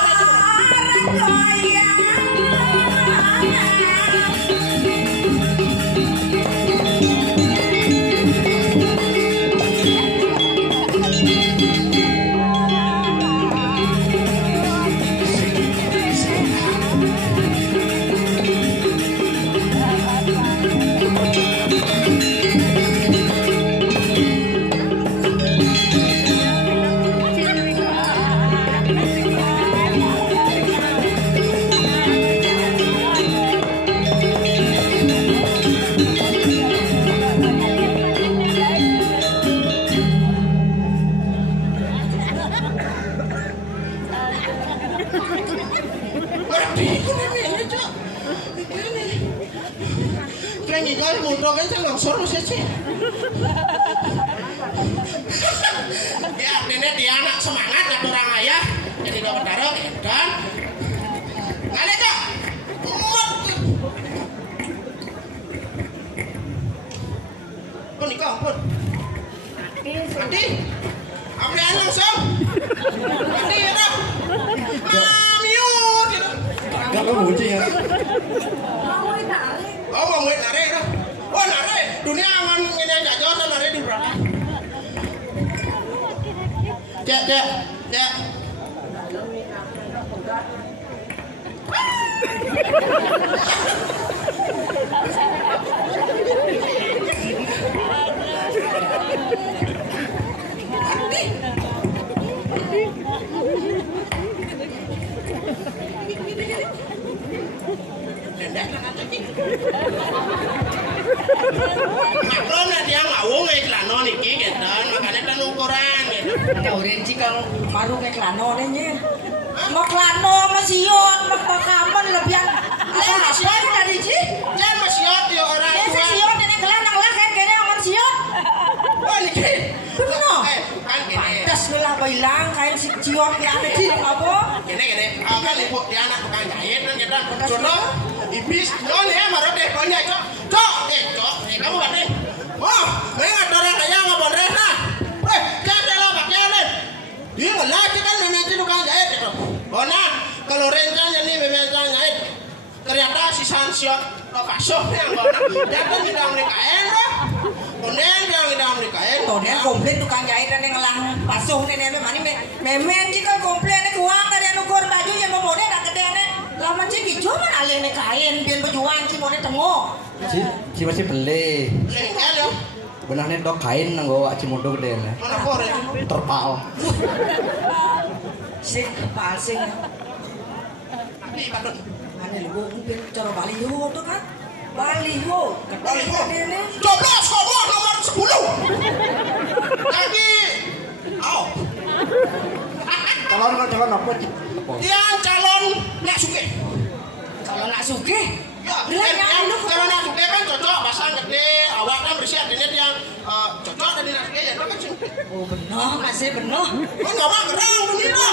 Kaya muntah kan saya longsor sih. Ya artinya dia anak semangat dan orang ayah jadi dapat darah dan ada cok. Oh nikah ampun. Adi, ambil langsung. Adi ya dah. Miut gitu. Gak mau muncing ya. Oh mau muit nare dah. Oh nare, dunia aman ini aja jauh nare di berapa? Cek. Maklum dia ngawung iklano niki gitu, makanya kan ukuran gitu. Kaurin cikang maru kayak klano nih. Mau klano, mau siot, mau kapan lebihan. Apa ini tadi sih? Jangan mesiot ya orang Ini tua. siot ini kelanang lah kan kayaknya orang siot. Oh niki. Bener. Kan gini. Pantas lah bilang kayak si siot yang ada di apa? Gini. Kan ibu dia anak tukang jahit kan kita. Contoh, iblis. Oh nih baru deh banyak cok. Cok, kamu berarti. Oh, nggak ada orang kaya nggak boleh nah. Jangan lo pakai nih. Dia nggak lagi kan nanti tukang jahit itu. Oh nah, kalau rencana nih memang jahit. Ternyata si Sansiot lokasi yang nggak. Jangan tidak mereka enak. Kemudian yang tidak mereka enak. Tonen komplain tukang jahit yang ngelang pasuh nenek mani memen jika komplain uang tadi anu ukur baju yang mau model tak gede nih lama sih hijau mana alih nih kain biar berjuang sih model tengok Si masih beli. Lho. Benarnya dok kain nanggo Cimodo gede nih. Mana kore? Terpal. sih kepal sih Di Bandung. mana lu mungkin cara baliho tuh kan baliho gede nih Coblos kobor nomor 10. Lagi. Au. Calon apa? Yang calon nak suke. kalau nak sugih Ya, bilang yang lu calon nak suke kan cocok pasang gede, awak kan bersih adanya yang cocok tadi nak suke ya kan suke. oh benar masih benar Oh enggak mah gerang begitu.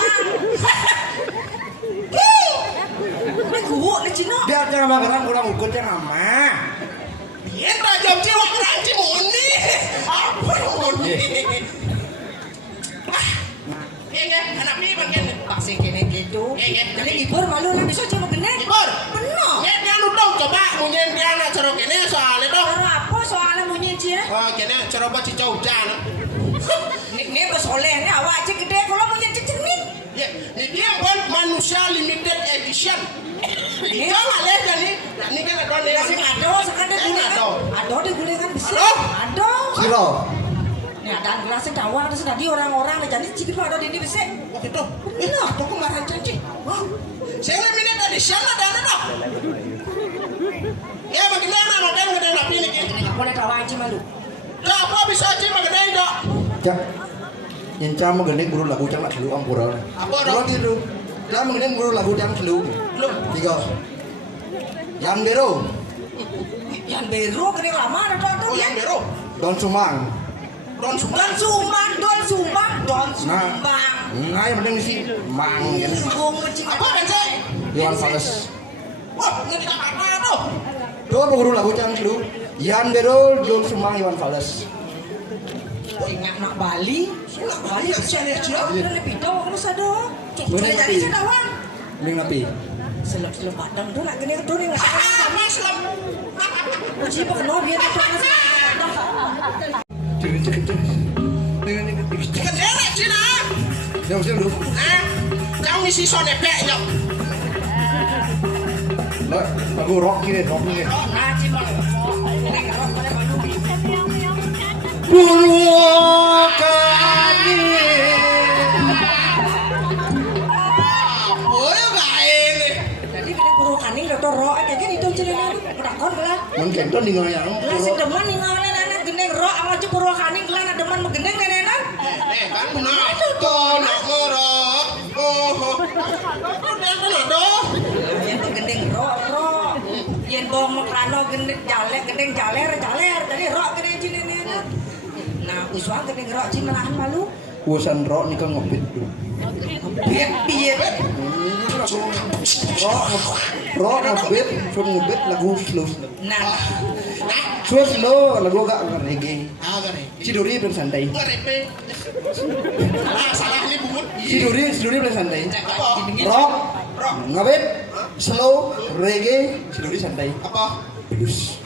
ini gua nih Cino Biar jangan mageran kurang ukur jangan mah. Biar raja jiwa gerang cimuni. Apa muni? Iya, anak ini bagian pasti kene gitu jadi ibur malu lah bisa cuma gede Ibor. benar Nyen dia nudong coba munyen dia nak cerok ini soalnya dong. Cara apa soalnya mau nyicil? Oh, kene cerok baca hujan. Ini bersoleh nih awak aja gede kalau mau nyicil nih. Ya, ini dia buat manusia limited edition. Ini mah leh jadi. Nah, ini kan ada nih. Kasih ado sekarang gule kan. Ado di gule kan bisa. Ado? Ado. Siro. Nih ada gelasnya dawang terus tadi orang-orang nih jadi cipir ada di ini bisa. Oh, gitu. Ini aku kemarin janji. Wah. Saya limited edition ada dong. Ya, bagaimana model gede napi ini? Aku udah dawang aja malu. Dah apa bisa aja mah gede dong. Cak. Nyencam mengenai guru lagu cang nak selu ampura. Apa dong? Kalau gitu. Dia mengenai guru lagu cang selu. Belum. 3. Yang Bero. Yang beru kene lama ada tuh. Oh, yang biru. Don Sumang. Don Don Sumbang. Sumbang, Don Sumbang, Don Sumbang. Nah, yang penting sih mang gitu. Sungguh ngecik Apa kan sih? Iwan Fales. Wah, ini kita apa tuh? Tuh guru lagu cang selu. Yan Bero, Don Sumang, Iwan Fales. ingat nak Bali. Nak Bali bisa lihat dia. Dia lebih tahu kalau sado. Boleh Jadi tapi. saya dawang. Ling napi. Selop-selop padang tu nak kena tu ni nggak Ah, Mas Lam. Uji apa kena biar tak kena Kan enak sih nah. Yang mesti dulu. Nah, jangan ngisi sonepek nyok. Lagu rock ini. Ngaji bang. Ini ngerok pada malu. Purwokani. Oh, ya gak ini. Jadi kita buru kaning dokter roh aja kan itu celana. Udah kon kelah. Mungkin tuh di yang Lah si demen ningalane anak gendeng roh ama aja buru kaning kelah anak demen megendeng nenenan. Kan benar. Tuh, nak ngorok. Oh, udah benar dong. Yen gendeng roh. Yen bong mekrano gendeng jaler. Jadi roh gendeng cini nenenan. Nah, uswang gendeng roh cini menahan malu. urusan rock nih kan ngopit tuh. Biar. Rock ngopit, sun ngopit lagu slow. Nah, Slow lagu agak reggae. Ah, gak nih. Si Dori paling santai. Ngerepe. Salah ini bungut. Si Dori paling santai. Rock, ngopit, slow, reggae, si Dori santai. Apa? Blues.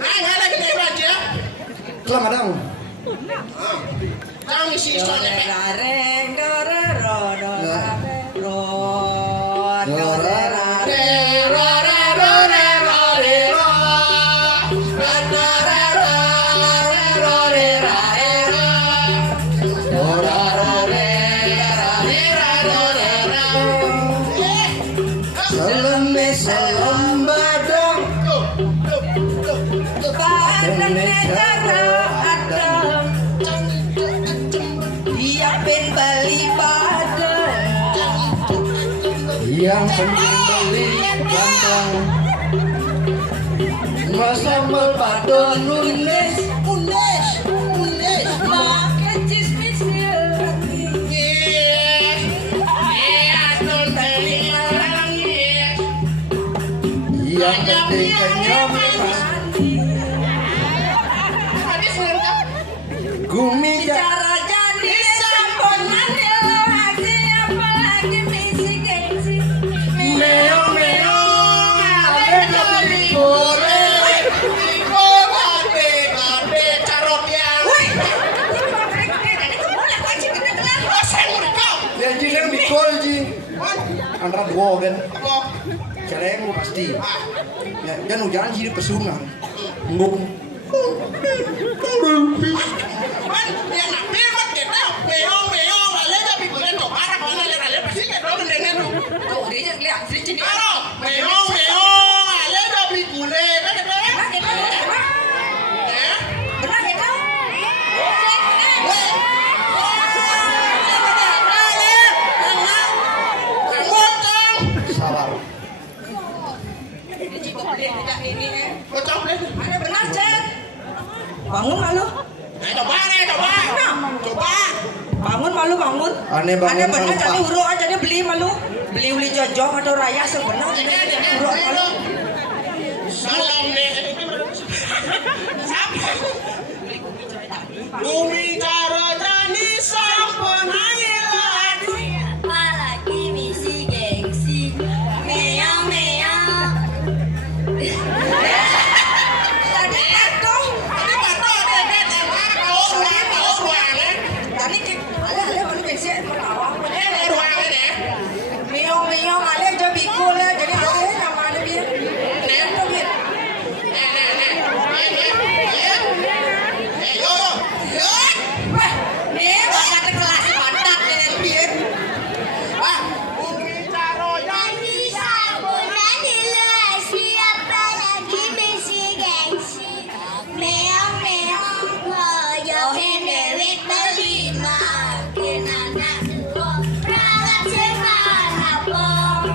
Ah, nggak ada gede aja. Kelam adang. Jangan ngisi sonepek. doreng dorero Salam badang. Yang penting beli ganteng. Masa melpado nulis. Yang penting kenyamanan. Gumi Cara jadi samponan lagi apalagi misi gengsi. meong meong ada kopi goreng. Oh, babe, carok yang. Woi, antara dua kan Apa? cereng pasti Ah, ya dan hujan jadi pesungan ngum kan yang nabi kan kita meong ale tapi bukan to para kalau ale pasti kita dong dengan tuh. Tuh, dia lihat di sini. Kalau meong ale tapi bukan kan kita. Benar kita, Eh? benar kita. sabar Ini juga dia tidak ini. Kocok deh. Ada benar Cek. Bangun malu. Coba. Coba. Bangun malu bangun. Aneh bangun Ada benar malu, jadi Pak. urut aja dia beli malu. Beli jojong atau raya sebenarnya jadi urut malu. Salam deh. Bumi cara jani sampun hati. Apalagi misi gengsi meong-meong. Tadi patung. Ini patok ada kalau ruangan. Tadi ada malu bensi ketawa. Ruangan ya. Meong ada aja bikul lah. Jadi ada nama ada dia. Itu dia. Wah, nih bakat kelas pantat dengan dia. Wah, Jadi sabunan diluar siapa lagi misi gengsi meong-meong ngoyohin dewit berlima kenana dua perawat semana pong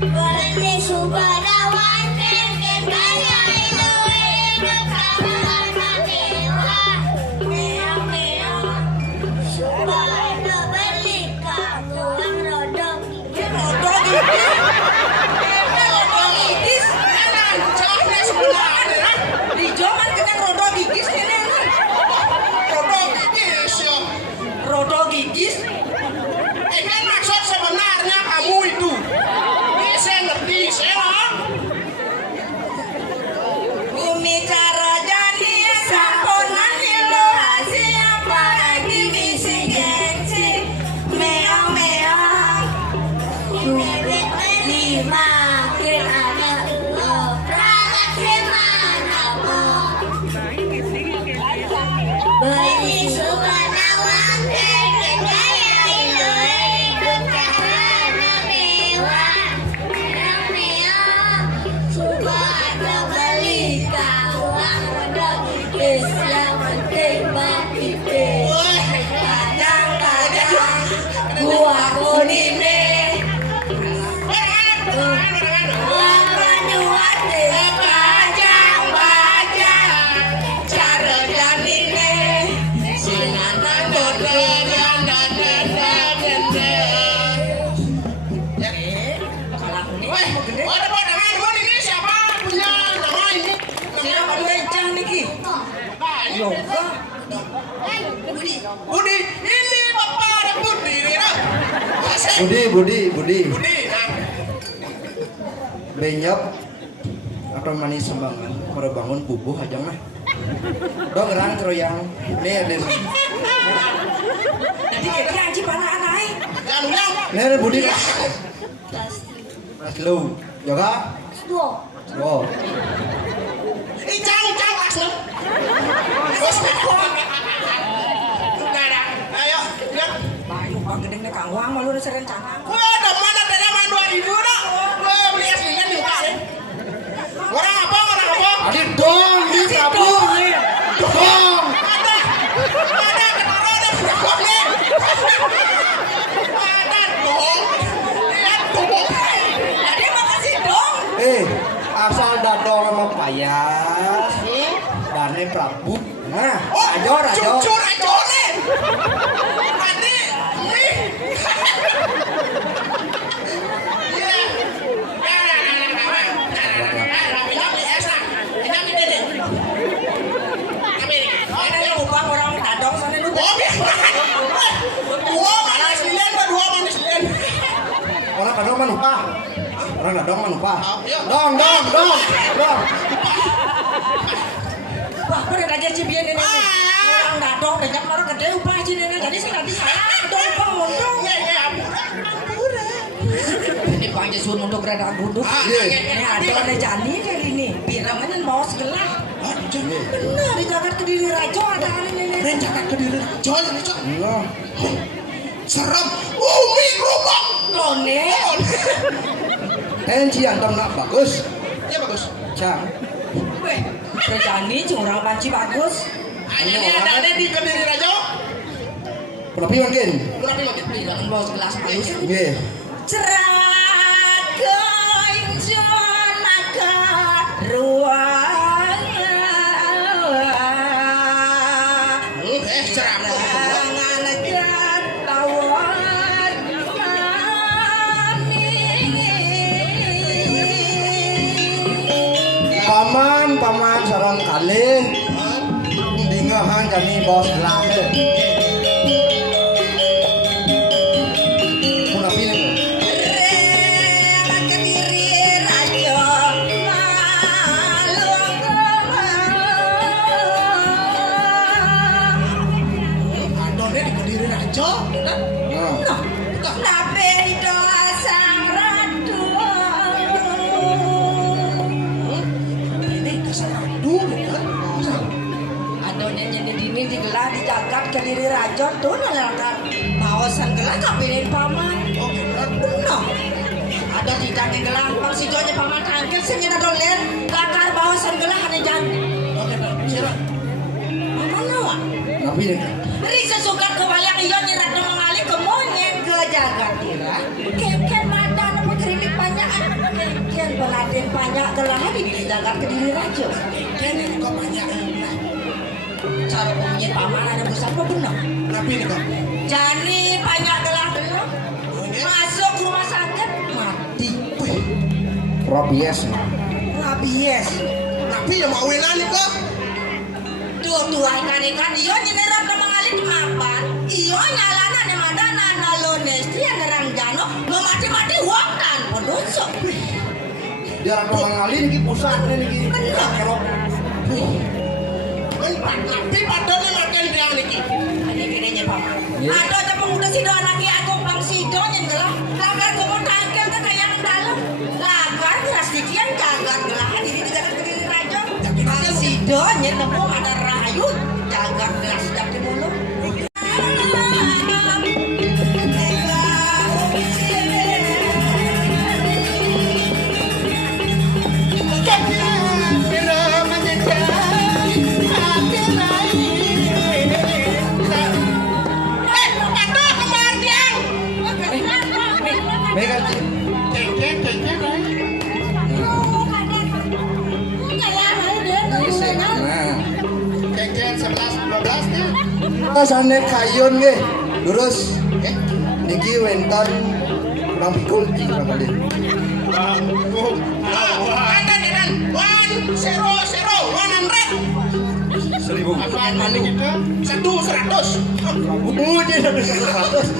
berhenti subadawan kengken kaya iluin kawana mewah meong-meong subada berlika uang rodong rodok gigis. Di Joman kena rodok gigis ini. Rodok gigis. Kan maksud sebenarnya kamu itu. Ini saya ngerti, saya. Bumi cara jadi samponan nilo siapa lagi misi gengsi meong-meong dewit berlima kenana dua perawat semana pong beli subadawan kengken kaya iluin kawana mewah meong-meong subada beli uang rodong Islam penting mati kadang-kadang gua kunine uang menyuat bajang-bajang cara janine sinana bodoh kalau ini mau gede Siapa punya nama ini? siapa lencang niki yoga Budi, ini bapak ada Budi, ya. Budi Budi, nah. benyap atau manis sembangan kalau bangun bubuh aja mah dong gerang keroyang nih ada nanti kita anji para anai Jangan ulang. nih ada Budi mas lu jaga oh Icang langsung. Terus, udah dah. Ayo, lihat. bayu bang gedeng nih kang wang malu udah serencana Wah, udah mana tadi mah 2.000 dah. Wah, beli aslinya di muka ya. Orang apa? adit dong di Prabu dong Ada ketaruh ada berapa nih? Ada dong. Lihat dong. jadi makasih dong asal dadong sama payah dane Prabu nah ajor Cucur nih. Tadi, nih. Iya. ini lubang orang dadong sana lu orang kadang mah lupa orang dadong mah lupa Iya. dong wah keren aja cibian ini orang dadong banyak orang gede upah jinnya jadi nanti saya dong pemundung. Ya, Ini panggil sun untuk rada guduk. Ini ada Jani dari ini. Birangannya mau segelah. Benar di Jakarta Kediri Rajo ada ini. Dan Jakarta Kediri Rajo ini cok. Serem. Umi gerobak. Lone. Cian tam nak bagus. Ya bagus. Cang. Weh, Jani curang panci bagus. Hanya ada di Kediri Rajo. Berapa mungkin? Berapa lagi? Birangan bawa segelas halus. Nggih. Cerah goinjon maka ruang Cerah. Langan tawar Paman sareng kalih. Dingahan kami bos lahir. Kediri Rajo tuh nalakan bawasan gelang kapilin paman. Benar. Ada di daging gelang pang si doanya paman tangkil singin ada len lakar bawasan gelang ane jan. Siapa? Paman nawa. Tapi Risa suka kewayang iyo nyirat mengali kemonyen ke Jagatira. Ken madan apa kerinik banyak. Ken peladen banyak gelang di Jagat Kediri Rajo. Ken ini kok banyak. Cara punya paman ada besar apa benar? Tapi ini kok. Jani banyak gelang belum masuk rumah sakit mati. Rabies. Rabies. Tapi yang mau nih kok. Tuh ikan iyo nyenerat ke mengali di mapan. Iyo nyalana ne madana nalones dia nerang jano mati wongan pendusuk. Dia orang mengali niki pusat niki. Benar. Tapi padahal makan dia niki. Ini gedenya paman. Ada aja pemuda sido anaknya aku bang sido nyengelam. Lagar kumu tangkel ke kayak dalam. Lagar keras dikian jagat gelah diri di Jagat Kediri Rajo. Bang sido nyenemu ada rayu jagat gelas dari dulu. Kasane kayun nggih. Lurus. Niki wenten kurang pikul iki kali. Seribu. Apaan malu kita? 100. Puji 100.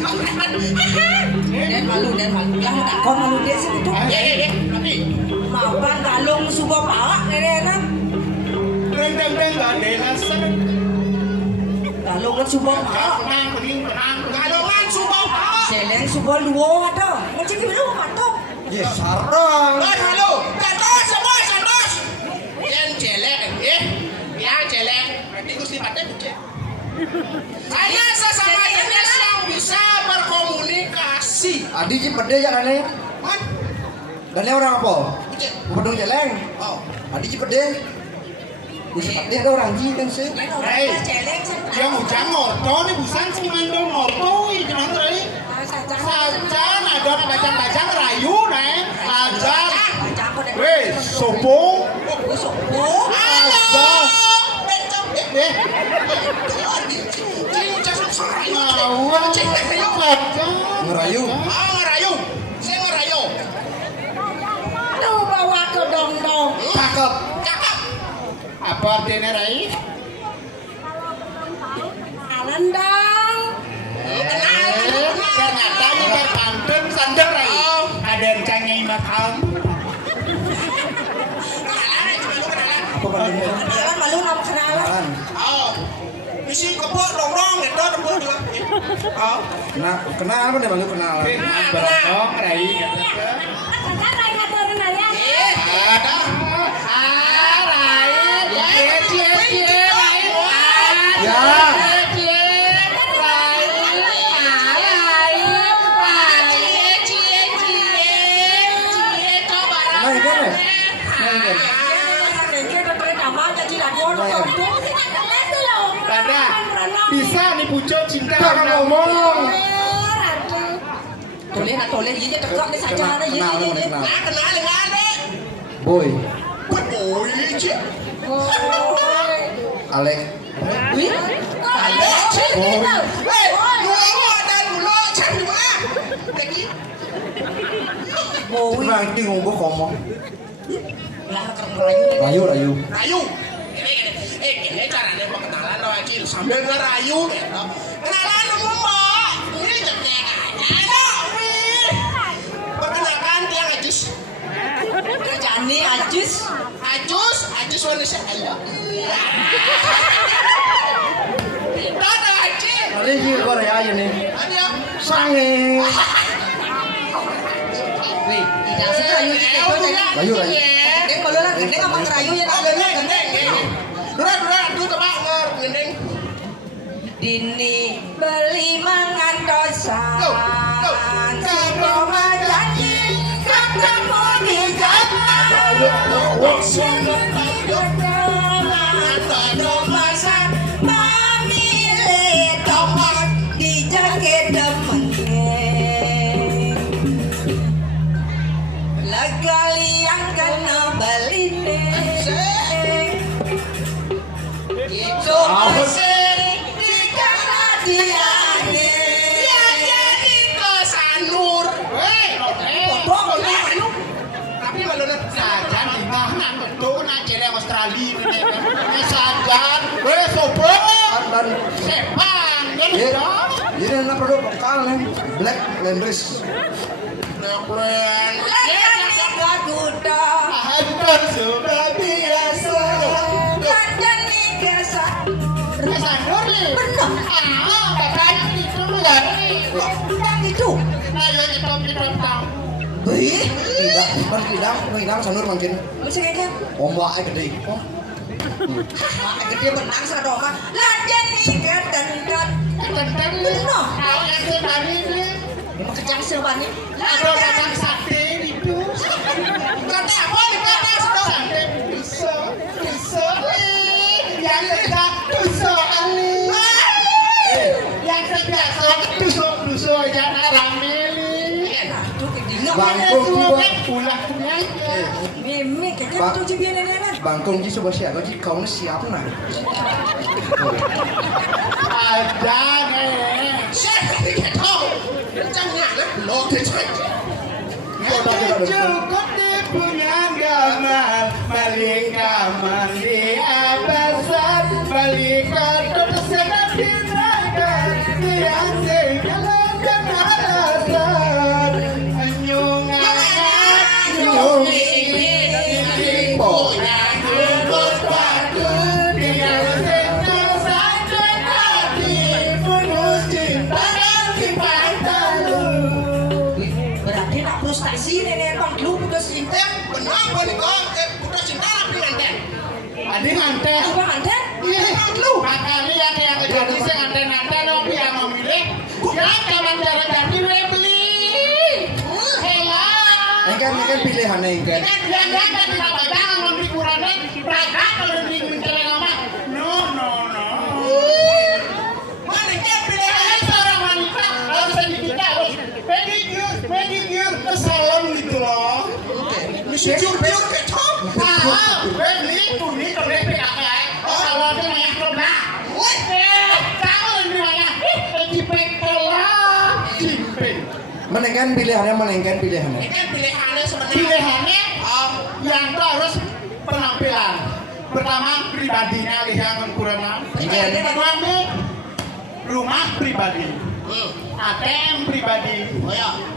Dan malu. Yang tak kau malu dia segitu. Ya. Tapi. Mapan galung subuh pawak nenek. Reng gak ada alasan. Galungan subuh pawak. Tenang. Galungan subuh pawak. Seleng subuh luo ada. Macam ni lu matok. Ye sarang. Halo. Santos. Yang jelek. Yang jelek. Berarti Gusti Patih bukan. Hanya sesama jenis yang bisa berkomunikasi. Adi ji pede ya kane. Dan orang apa? Pedung jeleng. Oh. Adi ji pede. Bisa pede ada orang ji kan sih. Hei. Yang hujan moto nih busan sih mandong moto ini gimana tadi? Sajan ada bacang rayu nih. Sajan. Weh, sopo. Ada. Ngerayu. Ngerayu. Saya ngerayu. Lu bawa ke dong. Cakep. Apa artinya Rai? Alan dong. Ternyata ini berpantun sandar Rai. Ada yang cengeng makan. Apa panggilnya? Kenalan malu nama kenalan. Kenalan. Oh. Misi kebok rongrong gitu tembok juga. Oh. Kenal apa nih bang? Kenal. Berong rai gitu. Kan Rai ngaturin ya. Ada. Bisa nih pucuk cinta Jangan ngomong. Toleh iya tekok nih saja ada iya. kenal dengan deh. Boy. Boy cik. Alek. Wih. Nanti ngomong ngomong. Rayu. Ini caranya pengenalan lo Acil sambil ngerayu gitu. Kenalan lu mbak. Ini ceknya aja. Perkenalkan dia Ajus. Jani Ajus. Ajus manusia ayo. Dadah Acil. Ada sih kau aja nih. Ada. Sange. Wih, tidak sih rayu gitu. Rayu. Dia kalau lah gede ngomong rayu ya ada lah gede. Dura tebak ngor gendeng. Dini beli mangan dosan. Go. Koma janji ketemu di jalan. Memilih tomat di jaket demennya. Legali yang kena beli itu masih di kana dia Jadi kesanur. Tapi kalau sajan di mana betul aja yang Australia ini sajan. Sobrang. Dan Sepang. ini anak produk lokal nih. Black Landris. Neplen. Legal kuda Anda sudah biasa. dan nikah Kesanur nih. benar Katanya itu ya. dan itu Ayo kita tahu. wih Tidak sanur makin bisa kayaknya ombak gede. gede benang saroma lah dan nikah dan Tentang benar yang tadi ini. emang kejang silbani Ada datang sate itu. Kata apa? Kata sate. Bisa. Yang kita duso ali. Yang terbiasa duso jangan rameli. aduh kedingat Bangkong juga. Pulangnya. mimi kayaknya tuh cibian ini kan Bangkong ji coba siapa ji kau siap nah. Ada nih. Siapa yang tahu? Jangan lo kecil. Cukup punya gamal, balik kamar di abasan, balik kartu sedang dinakan, yang segala dan alasan, nyung ini, punya kubus batu, dia sentuh sampai hati, penuh cinta dan simpan talu. berarti nak frustasi nenek bang lu putus cinta Kenapa nih kok? Udah cinta tapi nganten. Adi nganten. coba ada Iya, lu. Makanya ada yang jadi saya nganten-nganten dong dia mau milih. Ya kawan jalan-jalan beli. Hela. Ini kan pilihannya ini kan. Dia nggak kenapa jangan membeli kurangnya. Mereka kalau diminta nama. No. Mana dia pilihannya seorang wanita harus sedikit harus pedicure salon gitu loh. Misi jujur kecap. Beli ini kalau PKK. Kalau itu banyak coba. Tahu ini banyak. Cipek telah. Cipek. Menengkan pilihannya. Ini kan pilihannya sebenarnya. Pilihannya yang itu harus penampilan. Pertama pribadinya lihat kurang. Rumah pribadi. ATM pribadi.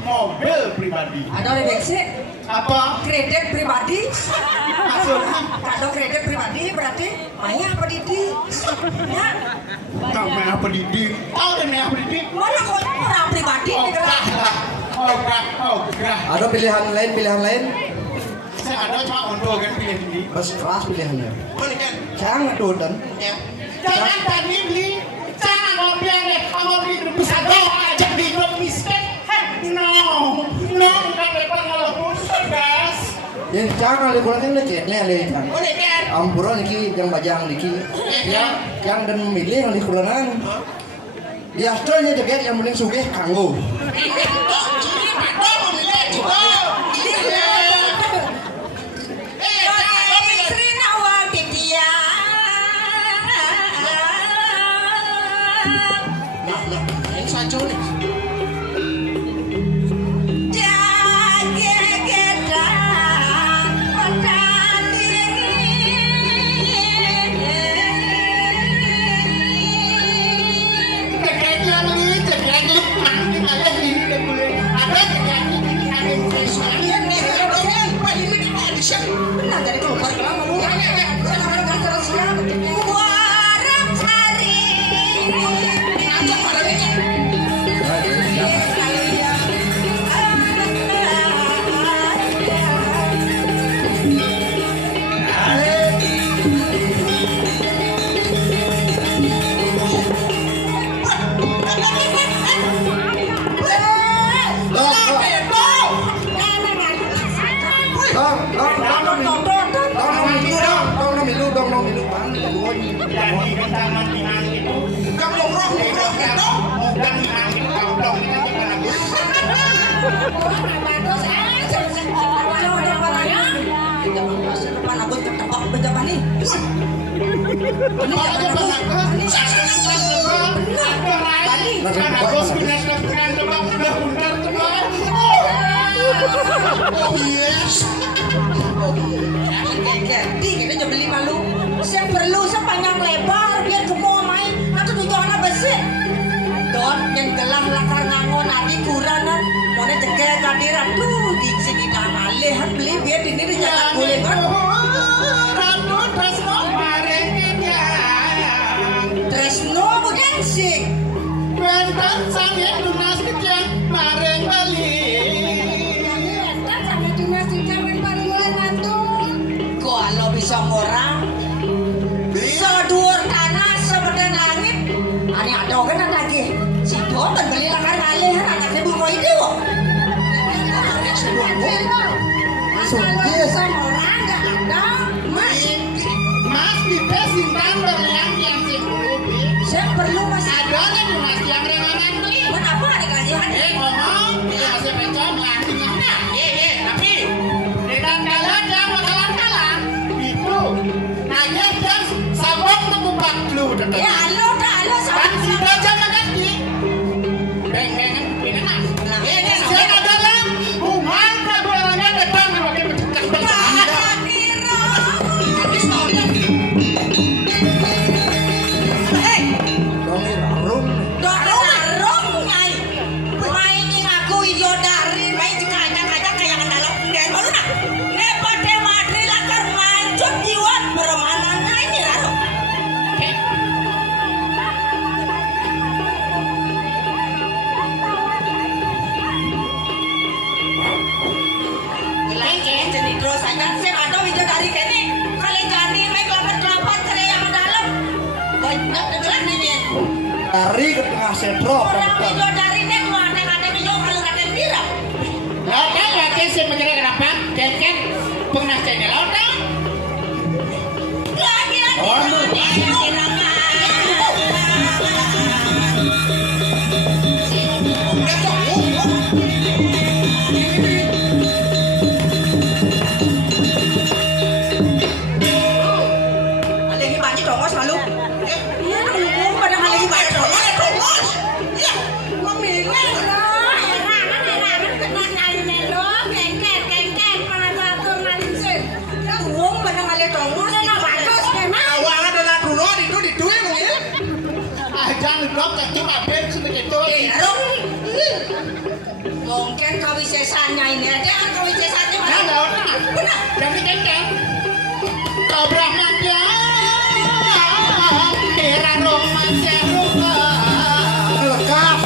Mobil pribadi. ada oleh beksi Apa? Kredit pribadi. Maksudnya? Kado kredit pribadi berarti Maya apa Didi? Ya. Kau main apa Didi? Kau udah main apa Didi? Mana kau orang pribadi? Ogah. Ada pilihan lain? Saya ada cuma untuk kan pilih Didi. Bas kelas pilihannya. Boleh kan? Jangan dodan. Jangan tadi beli, jangan ngopi deh. Ngopi bisa dong aja di grup miskin. No, bukan lepas ngelopus, guys. Yang jangan kali kurang kan lecetnya kan. Boleh kan? Ampuran niki yang bajang niki. Yang dan memilih yang dikurangan. Di astralnya joget yang mending sugih kanggo. Benar dari keluar kamu. Warang sari. Jadi kencang pinang itu. Kamu roh itu. Dan pinang itu kamu dong kita jangan aku. Depan aku tertebak bejaban nih. Kalau aja pas aku, karena bos punya keren tebak udah bundar tebak. Oh yes. Jadi kita coba beli malu. Saya perlu sepanjang lebar biar gemuk main. Atau tujuh anak besi. Don yang gelang lakar ngangon adik kuranan. Mau cegah kadiran tuh di sini malih beli biar ini dijalan boleh kan? Ratu Tresno marengnya. Tresno bukan sih. Bentar saya lunas kejang mareng bali. Kalau bisa ngorang sedur tanah seperti langit ani ada kan lagi si Don beli lakar ngalih anaknya bunga itu kok Sugih. orang nggak ada Mas kita simpan berlian sepuluh. saya perlu mas Ada nih mas yang rengangan beli. kenapa ada kelajuan Ngomong, dia masih pencom lantingnya. Tapi dengan kalah makalan itu nanya jam sabok temu baklu. ya halo sama Kan si baca makan di. Beng-bengan pinang. Saya adalah umat kagulangan datang pakai pecah-pecah. Habis tahunnya. Dong rum. Dorong nyai main aku iyo dari main kacang-kacang kayak dalam dan baru nak lepade madri lakar mancut jiwa bermanan ini lalu Geleng jadi terus aja saya ada video dari kene kali jadi main kelapa kere yang dalam banyak dengan ini Lari ke tengah sedrop. orang video dari ini tuh ada video kalau ada dira Lautan lagi saya mencari kenapa? Kan pernah saya lautan. lagi lagi banyak dongos malu iya dong pada lagi banyak dongos iya memilih Uang pada ngalih dongos Awalnya adalah dulu di duit mungkin. Jangan lupa cuma ben seperti itu. mungkin kawisesannya ini ada kan kawisesannya nak. Jangan dikendeng. Kobrak aja. Era romansa rupa. Lekap.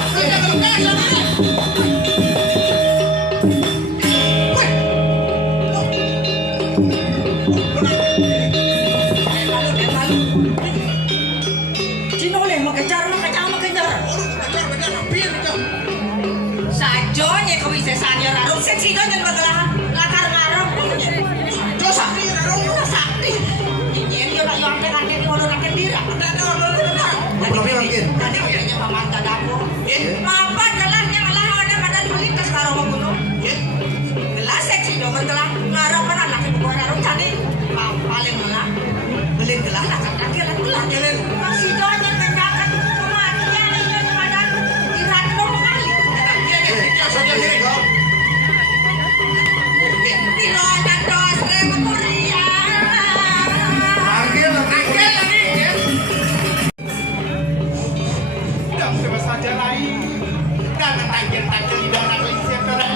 Cino le mengejar. Sajonya kau bisa sanya rarung seksido yang baglah latar ngarong punya. Jo sakti rarung sakti. Ini dia nak yang angkat di orang angkat dira. Tapi mungkin. Tadi kayaknya paman tadaku. Apa gelasnya malah ada badan melintas karo membunuh. Gelas seksido betul ngarong kan anak ibu rarung tadi paling malah beli gelas akan kaki lah gelas jalan. Seksido yang menjakat kematian yang pada irat dong kali. Saja diri kau. Pilota dos remuria. Panggil lagi. Dam sebab saja lain. Dan tangkil di dalam listrik orang.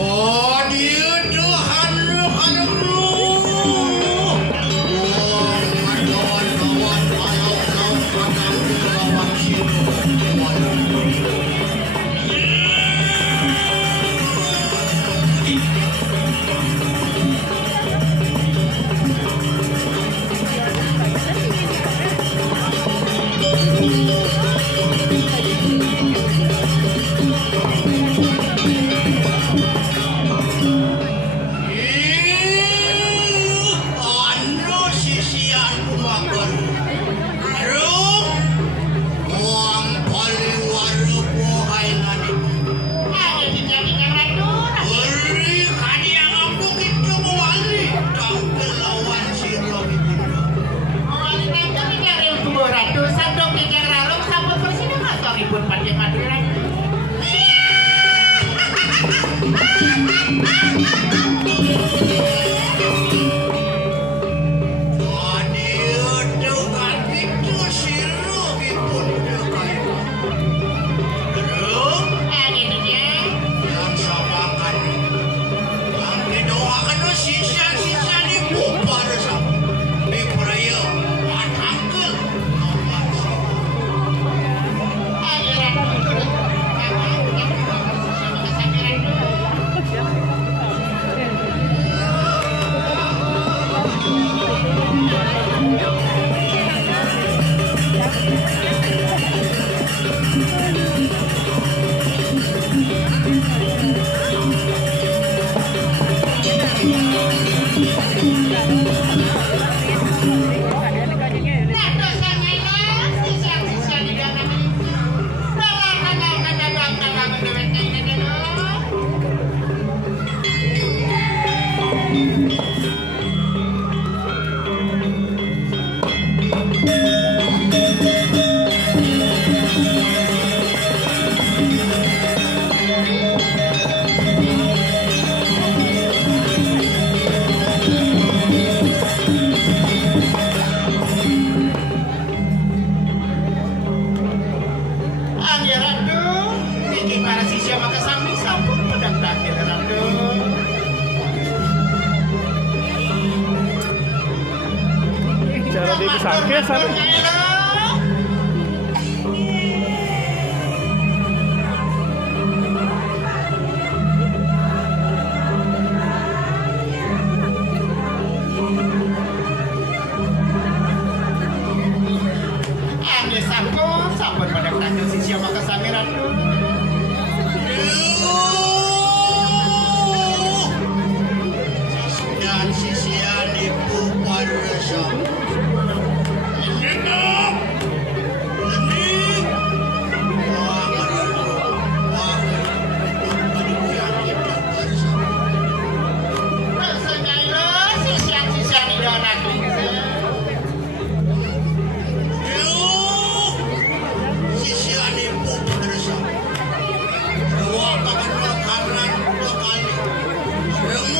Oh, dia Tuhan Tuhanmu. Anu sisian kumakan. Aduh, muang paling waru buhay ngani. Ada di ratu. Uri kani yang aku gitu wali. Tangkel lawan si Robi Bunda. Wali nanti mikir untuk ratu. Sandok mikir rarung sabut bersini masuk ribut panjang maduran. Cara dia kesangke sana. Sampun pada kanjeng sisi sama kesamiran dan sisian ibu parasa Remuk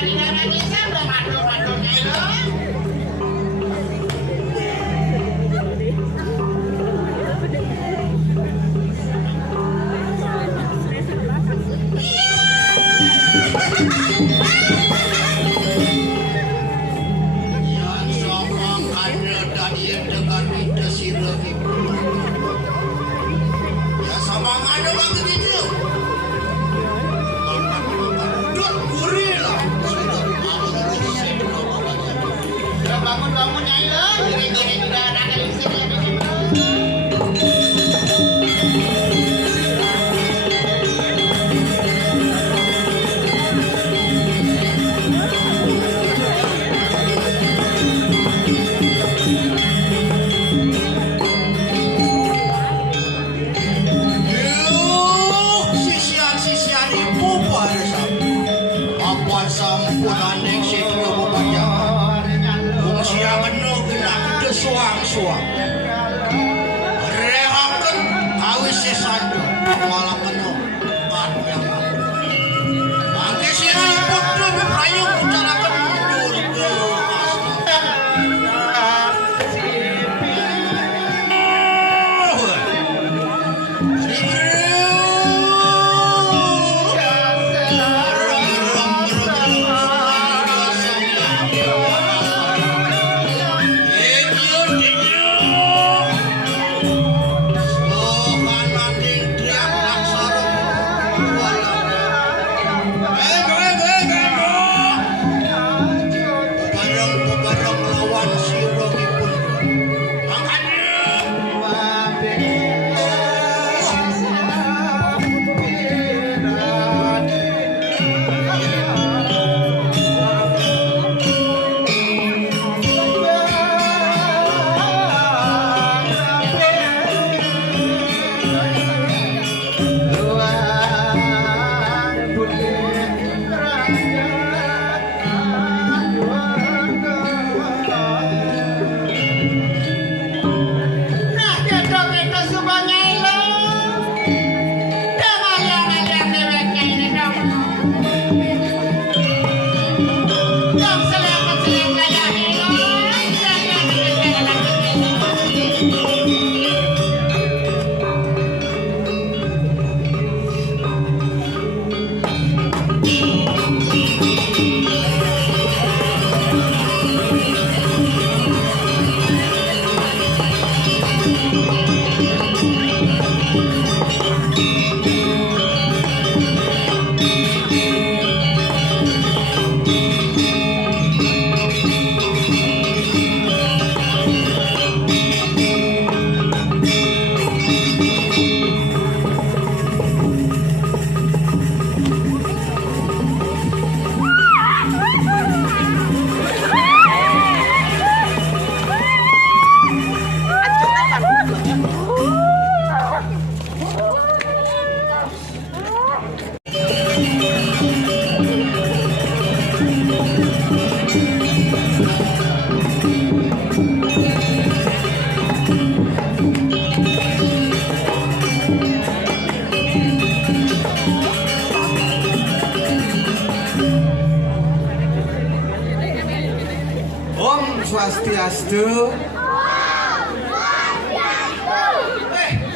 dari negara kita udah madul-madul Nyai lo. Yang sama ada tadi yang dengar kita sirah ibu. Ya sama ada lagi gitu. Dut gurila. Ya bangun-bangun Nyai lo. Gini-gini juga ada di sini. Sisian ibu pada apa sampunane sing kebayangan fungsia penuh kena kita suang-suang rehaken kawis sesando malah penuh yang mangke sira ibu tuh ayo bicarakan mundur ke Swastiastu.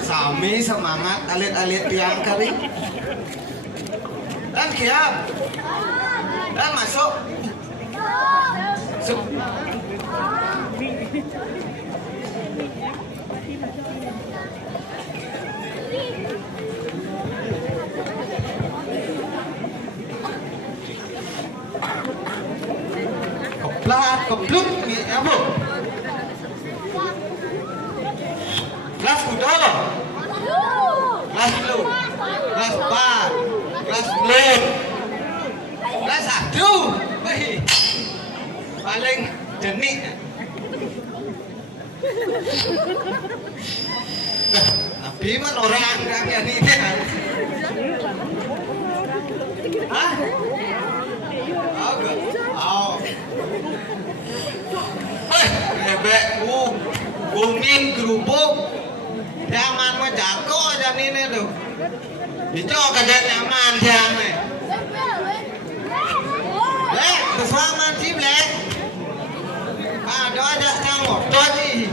Sami semangat alit-alit tiang kali. Dan kiam. Dan masuk. Kebluk ni apa? Kelas kuda. Kelas lu. Kelas 4. Kelas 10. Kelas 1. Wih. Paling jenik. Nabi man orang kagak ni. Hah? Agak. Oh. Bebek kuning kerupuk nyaman mah jago aja ini tuh itu kerja nyaman yang nih Bersama Ciblek. Ada kang motor sih.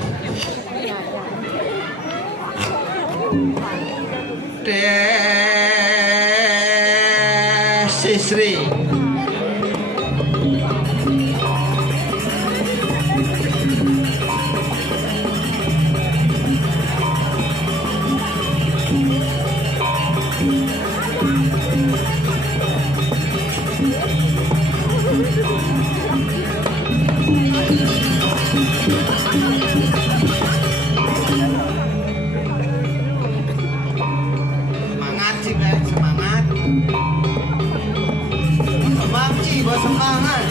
Sisri. Semangat sih, Bang. Semangat. Semangat sih, buat semangat.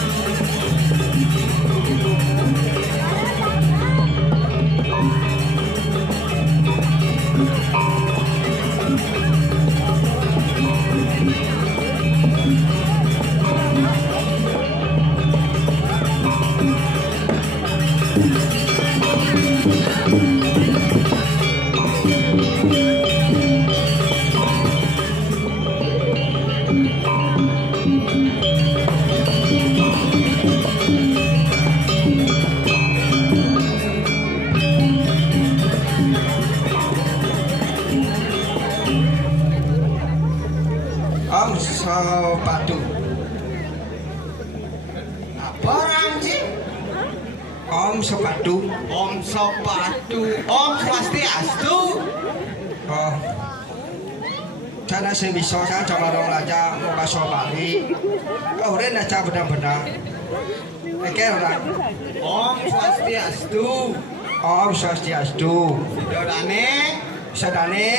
Om Sopadu. Apa orang sih? Om Sopadu. Om Sopadu. Om Swastiastu. Oh. Karena saya bisa saya coba dong aja mau kasih balik. Kau udah aja benar-benar. Oke orang. Om Swastiastu. Om Swastiastu. Sidodane. Sidodane.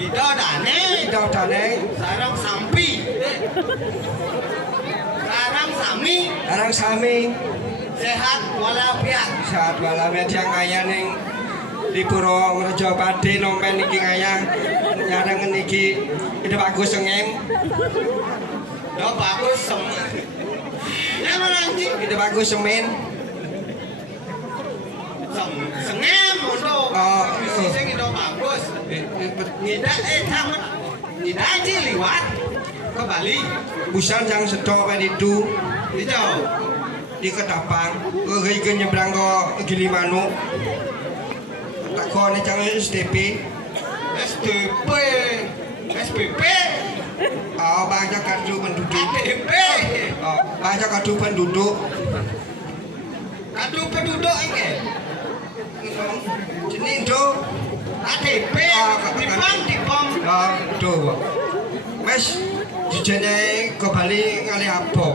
Sidodane. Sarang sampi. Sarang sami. Sehat walafiat. Sehat walafiat yang kaya ning di Puro Rejo Padi nompen niki ngayang nyarang niki itu bagus sengem. Do bagus semen. Ya mana anjing? Itu bagus semen. Sengem untuk. Oh, sing itu bagus. Nida tamat. Nida aja liwat ke Bali. Busan yang sedo itu. Itu di Ketapang. Ke nyebrang ke Gilimanuk. Tak kau ni jangan STP. SPP. Oh, banyak kartu penduduk. KTP. Oh, banyak kartu penduduk. Kartu penduduk ini. Ini tu. KTP. Dipom. Oh, tu. Mas, jujurnya ke Bali ngali apa?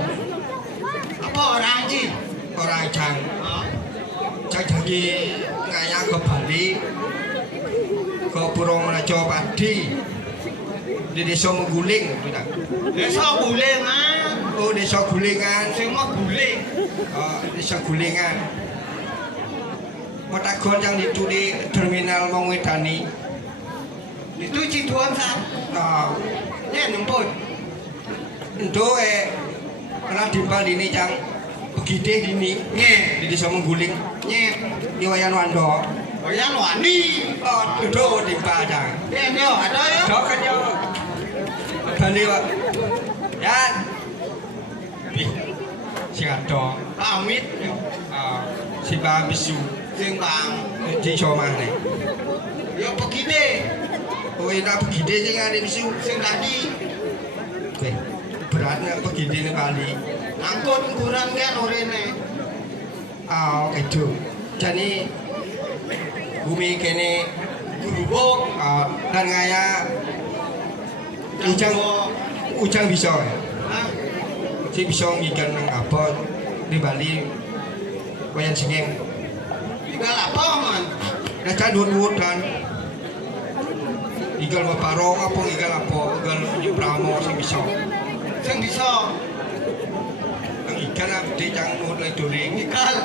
Apa orang ji? Orang jang. Jadi ngaya ke Bali ke Puro Rejo Padi di desa Mengguling. Desa Gulingan. Oh, desa Gulingan. Semua guling. Oh, desa Gulingan. Motagon yang itu di terminal Mongwedani. Itu Ciduan san. Tahu. Ya nempun. Itu pernah di Bali ini yang begide dini. Di desa Mengguling. Di Wayan Wando. Wayan Wani. Oh, itu di Padang. Yo, ada ya. Ada kan yo. Bali Pak. Ya. Sing ada. Pamit. Si Bang Bisu. Sing Bang di Somane. Yo begide. Oh, ini begide sing ada Bisu sing tadi. Oke. Beratnya begide ning Bali. Angkut ukuran kan orene. Oh, itu. Jadi bumi kene gurubuk dan ngaya ujang bisa. Si bisa ngikan nang apa di Bali wayan singeng. Igal apa man? Dacan duit dan igal maparong apa igal apa igal Pramo sing bisa. Sing bisa. Ikan abdi yang nur lagi during ikan.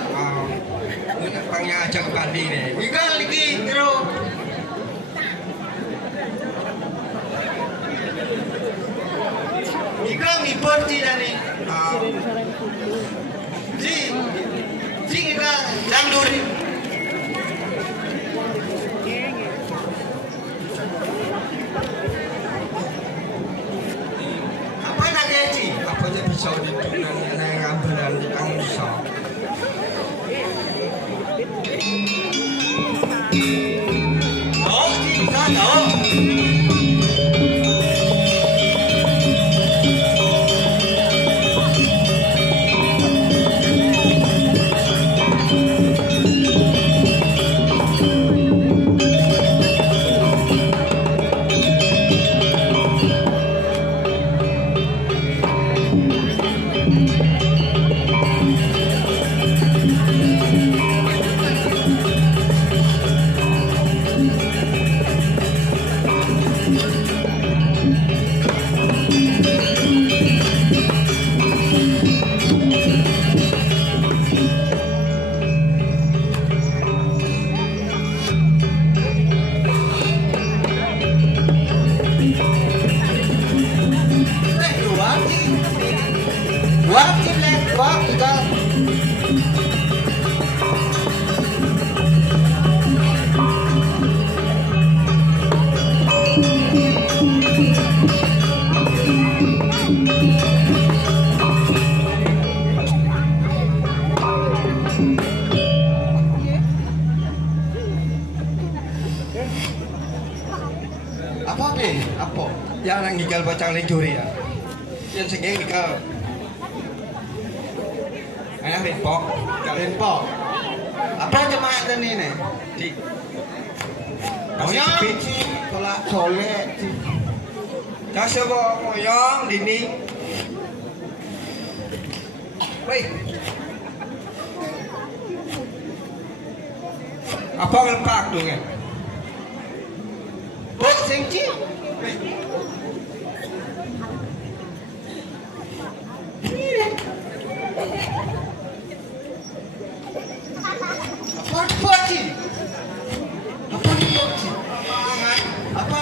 Ini pangnya aja ke Bali nih. Ikan lagi terus. Ikan ngibur di nih. Si ikan yang during. Apa nak gaji? Apa je bisa di dunia yang ngambil Pak, kita apa nih? Apa? Yang nang gigal bacang ning juri ya. Yang sengeng gigal. Ayah Rinpok, Kak Rinpok. Apa jemaat ini nih? Di. Moyong, tolak soleh. Kasih bawa moyong dini. Woi. Apa ngelpak dong ya? Bok sengci. Apa sih? Apa sih? Apa?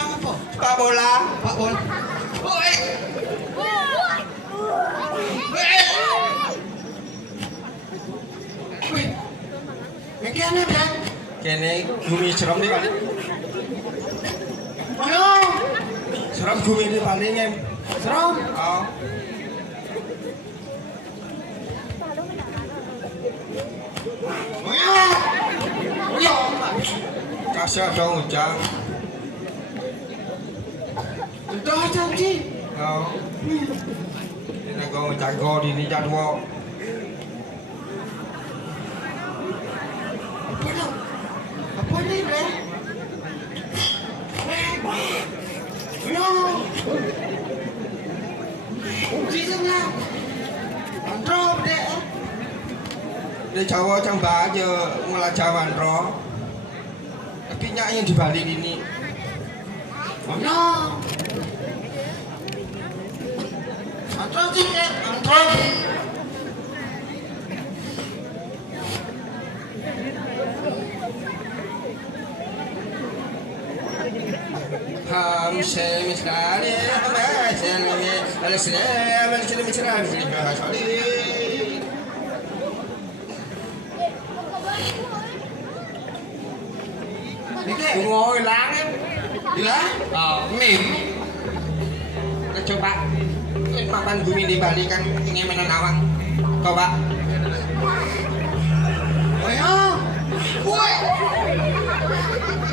Pak bola. Pak bola. Oi. Mengkene kan? Kene gumi seram di kali. Ayo. Seram gumi di palingnya. Seram. Oh. Kasih dong ujang. Udah janji. Oh. Ini kau jago di ni jadwal. Apa ni bre? No. Jinya. Andro deh. Dia Jawa cang baja ngelajawan roh. Tapi nyak yang di Bali ini. Oh no. Antro sih, antro. Ham semis kali, ngồi láng em đi lá mềm nó coba makan bumi di Bali kan ingin mainan awang coba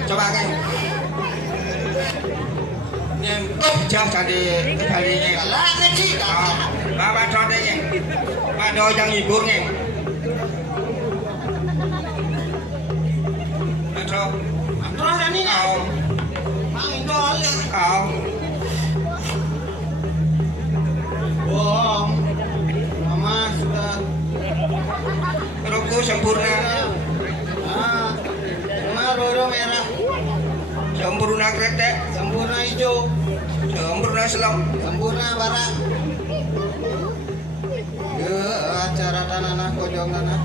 coba kan nem jauh jadi Bali nya lah kecil bawa trotnya pada yang ibunya Terus ini kau, angin dollar kau, bohong, mama sudah, rokok sempurna, baru merah, sempurna kretek, sempurna hijau, sempurna selam, sempurna barak, acara tanah kojong tanah,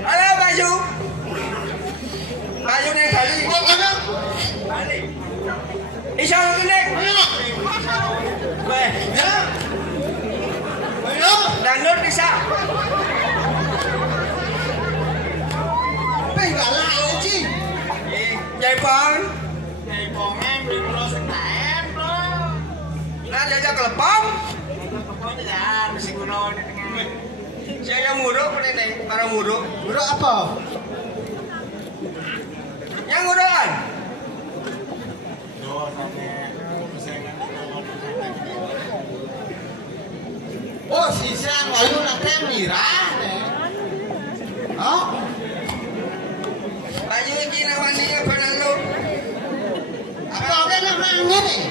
Halo baju nih tadi. Isya nih. Danur bisa. Penggala aja. Jaipong em đừng lo sạch em bro. Nah jajak kelepong. Kelepong ya, mesti kuno. Saya muruk ini, para muruk. Muruk apa? Yang murukan? Oh, sisa lalu nanti mirah deh. Oh? Baju Cina mandinya benar lu. Apa udah namanya nih?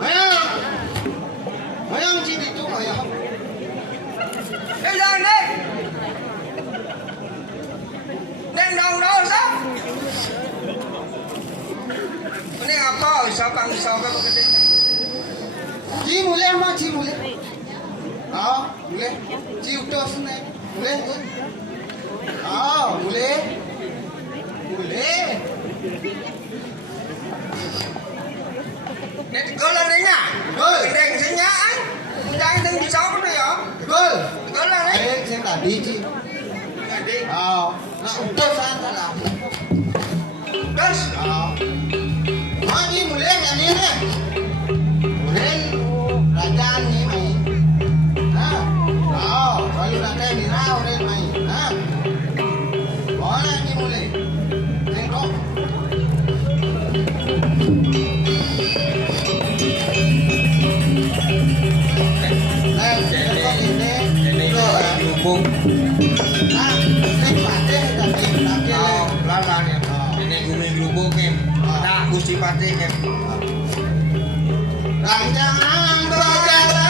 Ayo, ayo sini tuh ayo. Jangan deh. Neng dong sah. Ini apa? Siapa begitu? Jimu mah ci boleh. Oh, boleh. Ci udah sini. Boleh. Oh, boleh. Boleh. Nek tegol arenya. Tegol. Gendeng senyaan. Undang sing bisa apa ya? Tegol. Tegol lah nek. Sing tadi ci. Tadi. Oh, nak udah sana lah. Gas. Oh. Oh, ini mulai kan ini. Mulai rajaan ni mai. Nah. Oh, kalau rajaan ni rau ni mai. Nah. Boleh ni mulai. Tengok. Lubung. Nah, ini patih tadi lagi. Oh, pelan-pelan ya. Ini gumeng lubung kem. Nah, Gusti patih kem. Rancangan berjalan.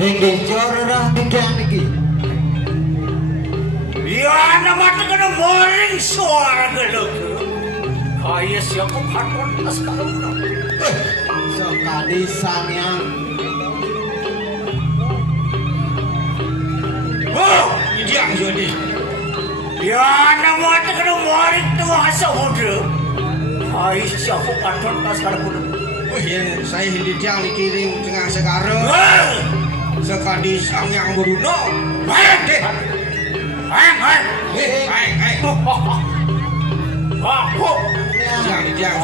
Ning jorah tidak lagi. Ya nama kena morning suara geluk. Kaya siapa patron tas kalau Sekali sanyang. Oh, ini yang jadi. Ya nama kena morning tu asa muda. Kaya siapa patron tas kalau Oh iya, saya hindi tiang dikiring tengah sekarang. Sekali sanyang beruno. Baik deh. Baik. Aku. Tiang.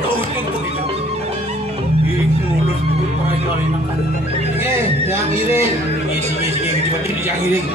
Kau itu kita. Ini mulut orang yang nak. Tiang iring. Sini cepat tiang iring.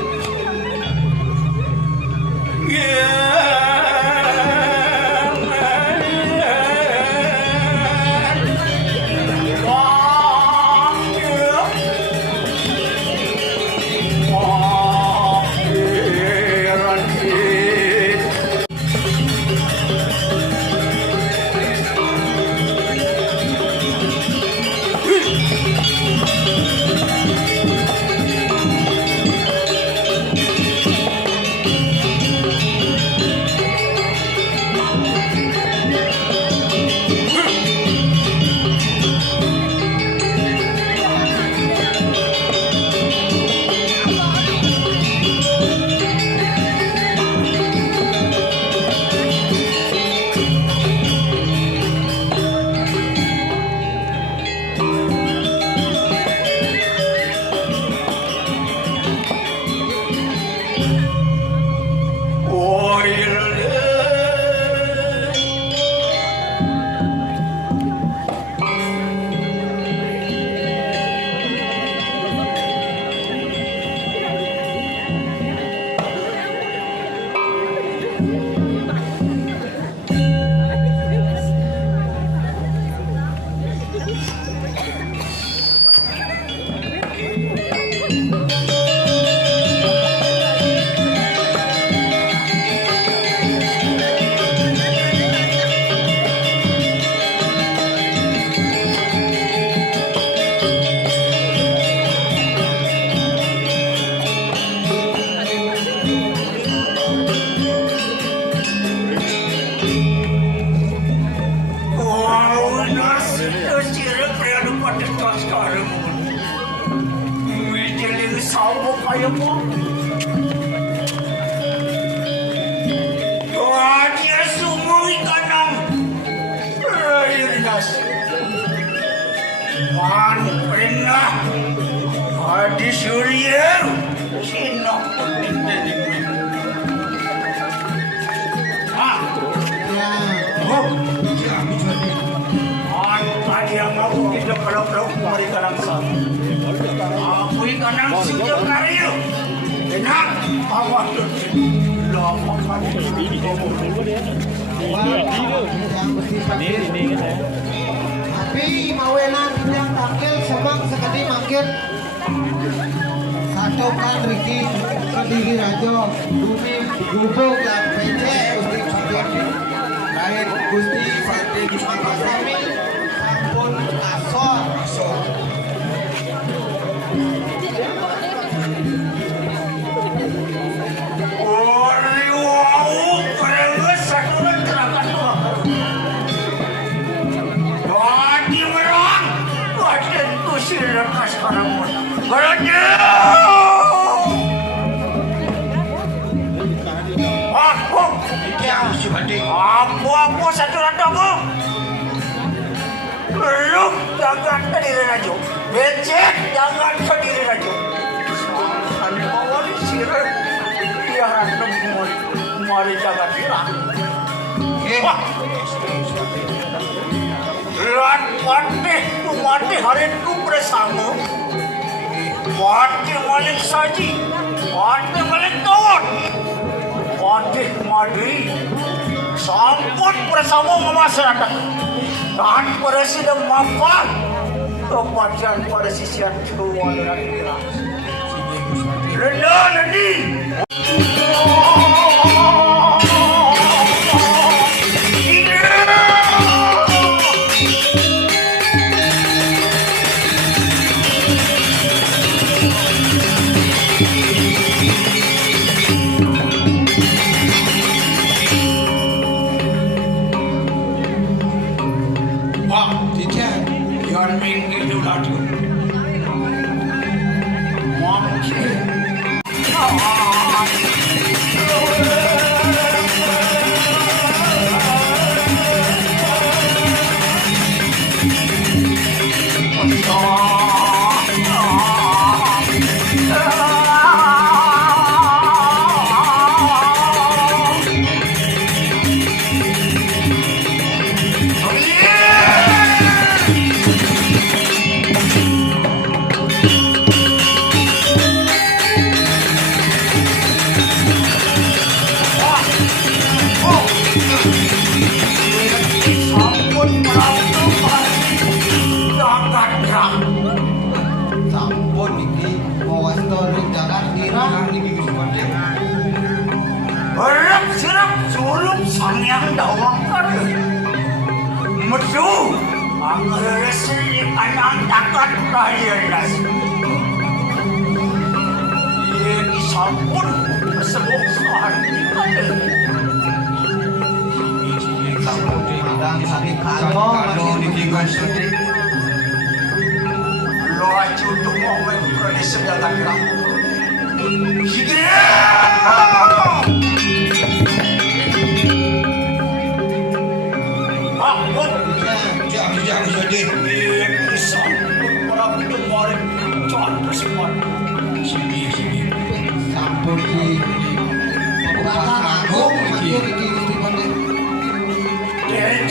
kayo mo. Kaya sumuwi ka ng Rainas. Manprin na. Adi Surya. Sino? Oh, tadi yang aku tidak peluk-peluk mereka langsung. Aku ikan yang sudah karya. Enak, awak tu. Lama kali. Tapi mawenan yang takil sebab sekali makin satu kan Riki Kediri Rajo Dumi Gubuk dan PC Gusti Fadil lain Gusti Fadil Pasami sampun asor Apa satu ratamu? Lu jangan Kediri Rajo. Becek jangan Kediri Rajo. Sampai bawah di sirap. Dia nemu mari jaga dirah. Wah. Lan mati hari itu bersama. Mati Malik Saji. Mati Malik Tawon. Mati Madri. Sampun bersama masyarakat dan presiden maafkan kebajikan pada sisian tua dan kira rendah lagi sampun iki mawastori jagat kira Harap sirap sulung sangyang dawangkan Medu ang resi anang takat rahilas Ini sampun sebut sahan sampun diundang sani kalo ditinggal sedih. Lo aja untuk mau berani segala gerak Sige! Jangan sedih. Ini sampun para kemarin Jangan bersepat Sini. sampun di Pembukaan Agung makin iki Gusti Fadil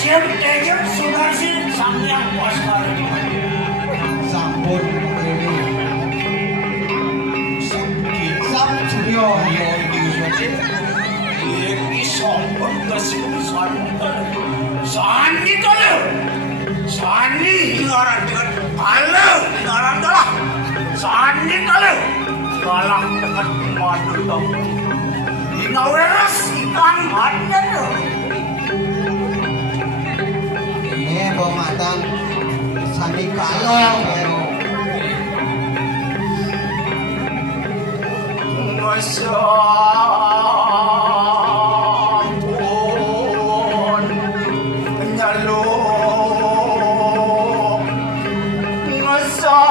Tejem Sunarsi Sangyang Waskara sampun ini Sam Suryo Ini sampun kesimpulan Sandi tolu Sandi ngaran dengan Alau ngaran kalah Sandi tolu Kalah dengan madu tau Inaweras ikan madu ini pematan sani kalo pero Masampun Nyaluk Masani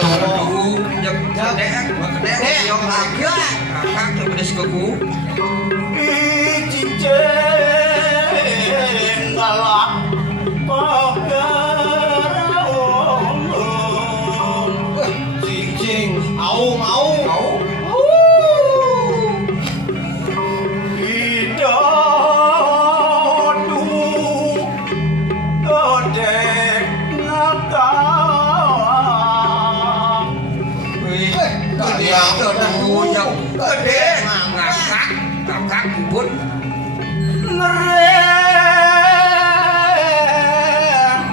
Aduh, jak kedek, yo agak, kakak tuh pedes kuku. Cincin galak pagarong Cincin, mau. idadu gedek ngakak Wih, kalian tuh yang gede, ngakak, kakak kubut. ngereng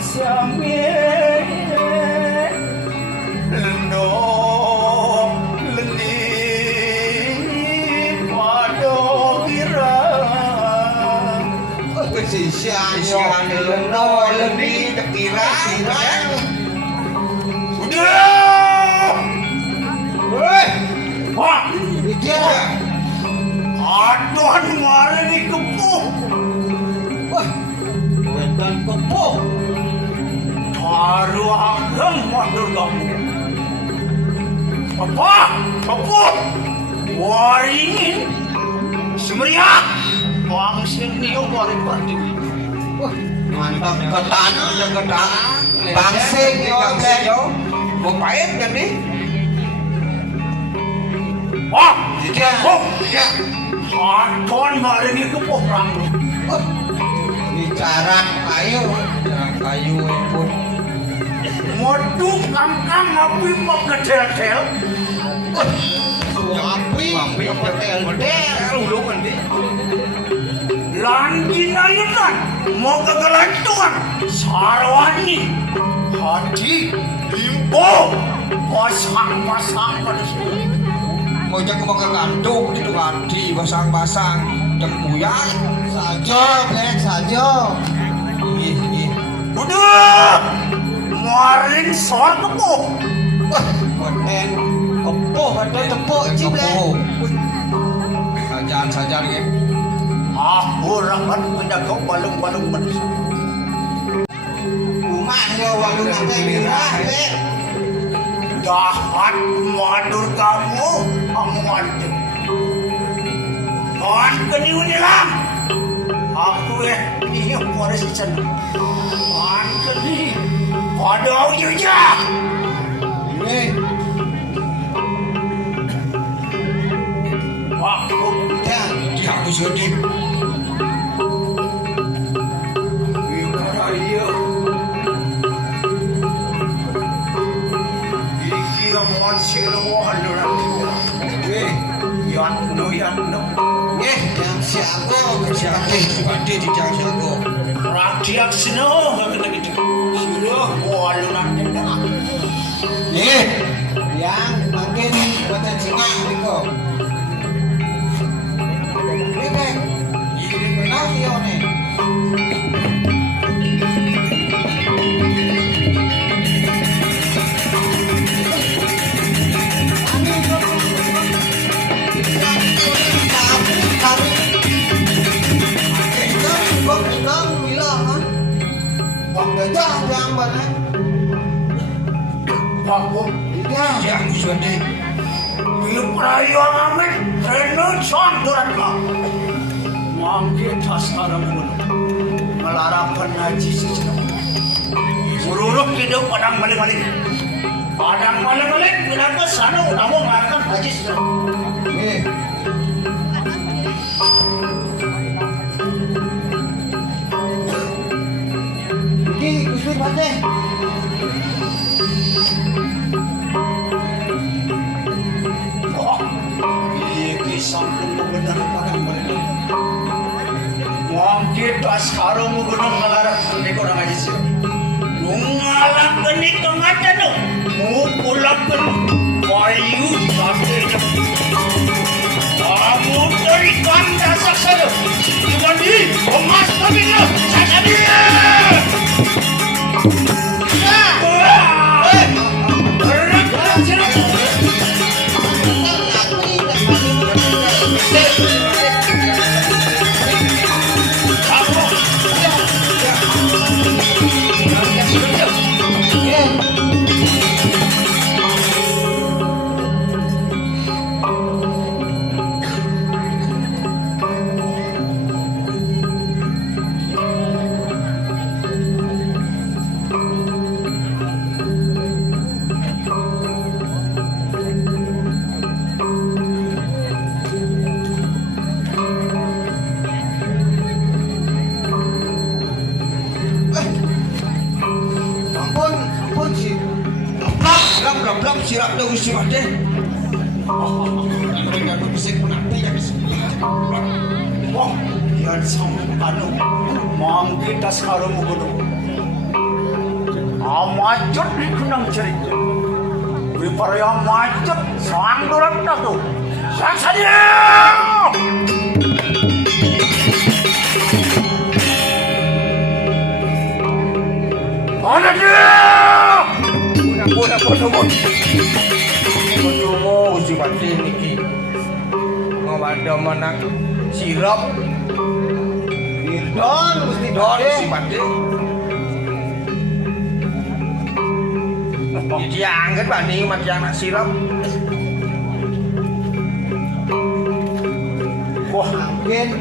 sambil lendo leni pada kirang Kesisian leno lebih tekirang. udah Woi, wah dia. aduan mari ni kepuh Wah, wedan kepuh. baru akan mandur kamu apa waringin semeriak bang sini wari pertiwi Wah, mantap Ketan, ada ketan. Bangsing, yo, yo. Mau pahit kan nih? wah ya aduan mari ni kepuh rambut bicara ayo. Kayu pun. madu kangkang api pegedel-del Api, Model ulungan deh. Langgi nayunan mau kegelantungan sarwani hati limpo pasang-pasang pada sini Mau jak mau gantung itu hati pasang-pasang tempuyan. saja, Blek, saja. Ih. udah maring soal kepuh Wah, wedan kepuh, wedan tepuk, Ciblek. Sajan gitu. aku rapat penjaga balung-balung manusia Rumah yo warung nanti birah, Blek. jahat madur kamu amuantu kawan keniunilang aku ini forest sana kawan keni pada ujungnya Ini, waktu ya. Di aku sedih. ikaraya iki amuan silo haluran yanno Yang siago, Sepati di jalan siago. rakyat sino kena gitu silo haluran yang makin buatan singa niko. Ini Blek, ini menang yo nih. Aku Di aku sedih. Prayong amin, renun sanduran ka. Mangkit sekarang dulu. Melarapkan haji sejenak. Ururuk hidup padang balik-balik. Padang balik-balik, pindah ke sana udah mau ngelarapkan haji sejenak. Ini Gusdur Pateh. Oh, iya kisah benar padang balik-balik. Mangkit sekarang gunung melarapkan di orang haji sejenak. Nungalang geni kengatan no, mupulakan kayu sampai kamu dari kanda saksana, dimandi emas pemilu saksana. sirap dah Gusti Pade. Mereka bersih menanti yang Wah, yan sang ano, manggita sekarang mo gulo. Amajot ni kunang cerita. Wi paraya majot sang dorang na to. Saksanya! Ada dia! Una, podo mo, Gusti Pade niki. Ngawada manak sirap. Don, Gusti Pade. Dia angkat banding mati anak sirap. Wah, Mungkin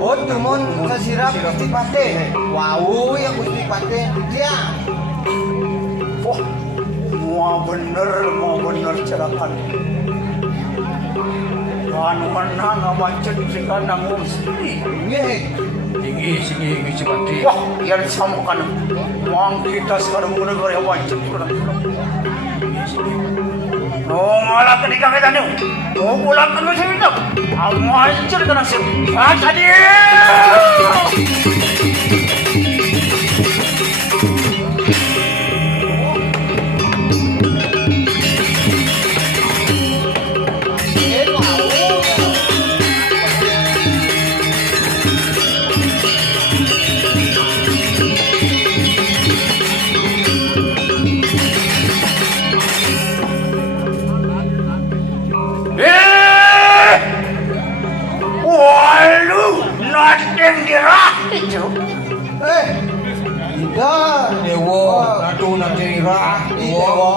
takut namun kesirap Gusti Pade. Wow, ya Gusti Pade. Dia. wah, mau bener cerakan. Kan menang macet jika nanggung sini. Tinggi Gusti Pade. Wah, yang sama kan. Mang kita sekarang menegor yang macet. Nongala ketika kita nih, mau pulang ke Gusti Pade. Macet kan nasib. Tadi. Nothing dirah itu. Tidak. Dewo, natu natira. Dewo.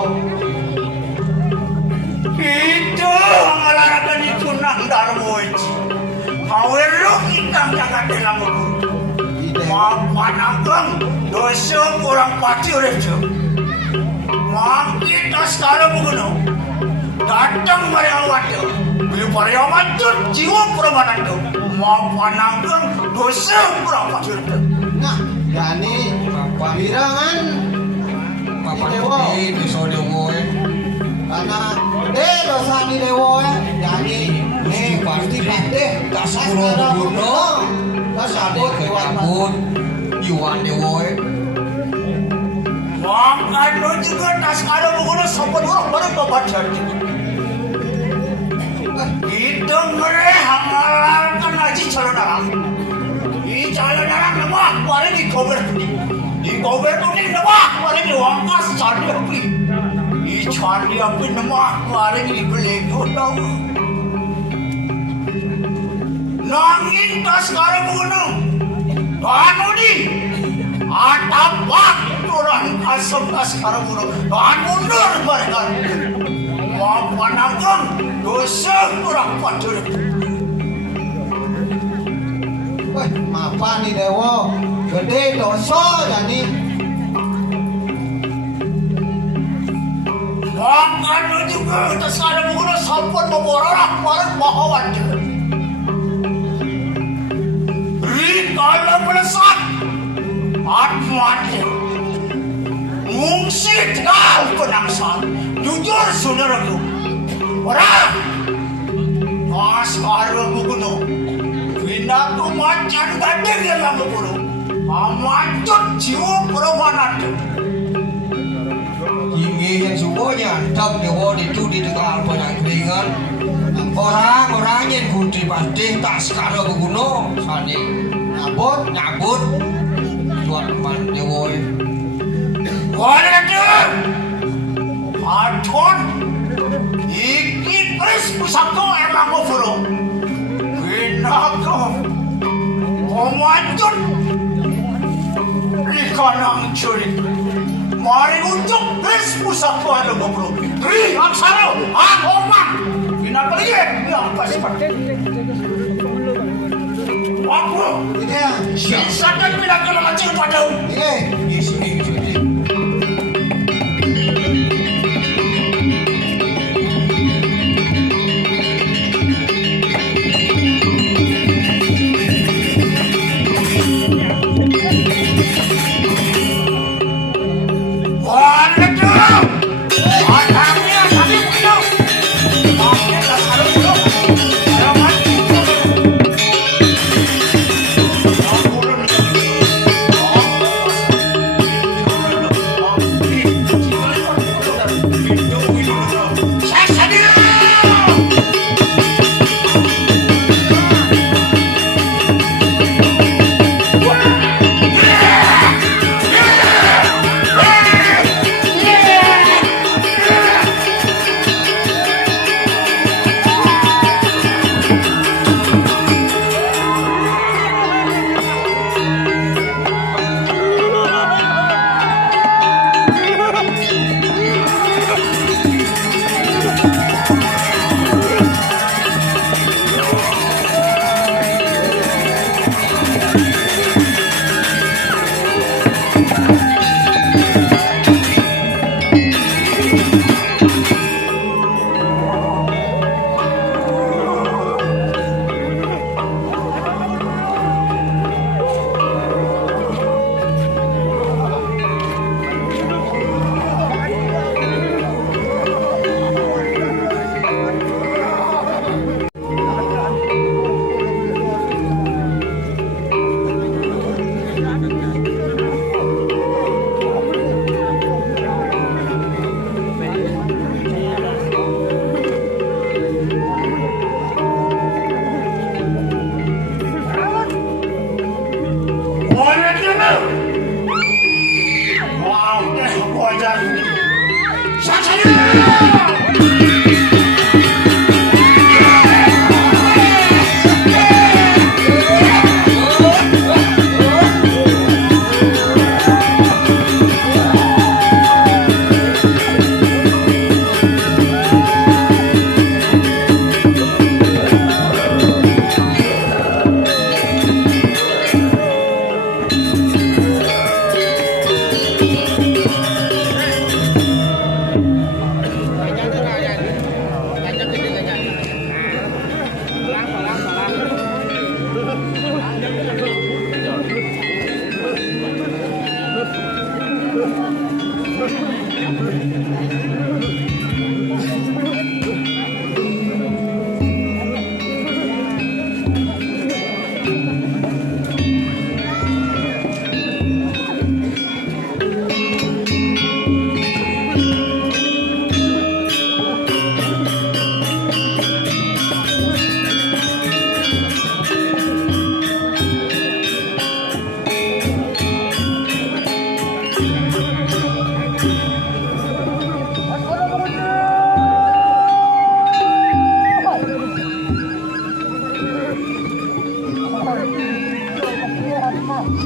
Itu ngelarakan itu nak darwoji. Kawelo kita jangan dalam buku. Mapananggang dosa kurang pati oleh itu. Mak kita sekarang begini. Datang mereka waktu. Bila mereka macet jiwa peramanan itu. Mapananggang dosa kurang pati oleh itu. Nah, yani wirangan Papa Dewo. itu so Dewo. Karena gede dosa di Dewo. Yani Gusti Pade. Tak sepuluh guna. Kasabut Kabut. Yuan Dewo. Makanya juga tak sekarang mengenai sopan orang baru tobat jadi. Itu mereka mengalarkan haji calon darah. Di calon darah nama kemarin di cover tu. Di cover tu ni nama kemarin di wangkas candi api. Di candi api nama kemarin di belego tahu. Nangin tak sekarang mengenai. Banu ni. Atapak orang asam sekarang mengenai. Bahan mundur mereka. Mapananggang dosa kurang patur. Wah, apa nih Dewo? Gede dosa jadi. Makanya juga kita sekarang mengenai sampun memborong orang bahawan juga. Rikala melesat Atmati Mungsi tegal penangsan jujur saudaraku. Orang sekarang mengenai Bina tu macan gading yang lama puluh. Amatut jiwa peramanan tu. Tinggi yang semuanya tak Dewo itu di tengah banyak keringan. Orang-orang yang Gusti Pade tak sekarang berguna. Sani nyabut. Tuan teman Dewo. Wala tu. Aton. Iki pres pusako yang lama puluh. Bina Omatut Ikanang curi Mari untuk Pres pusat ko ano bro Tri aksara ang omat Pinapaliit Yang pasipat Ako Iya. Sinsakan pinagkalalancing padaw Iya. Isi. Wala tu Atang Apa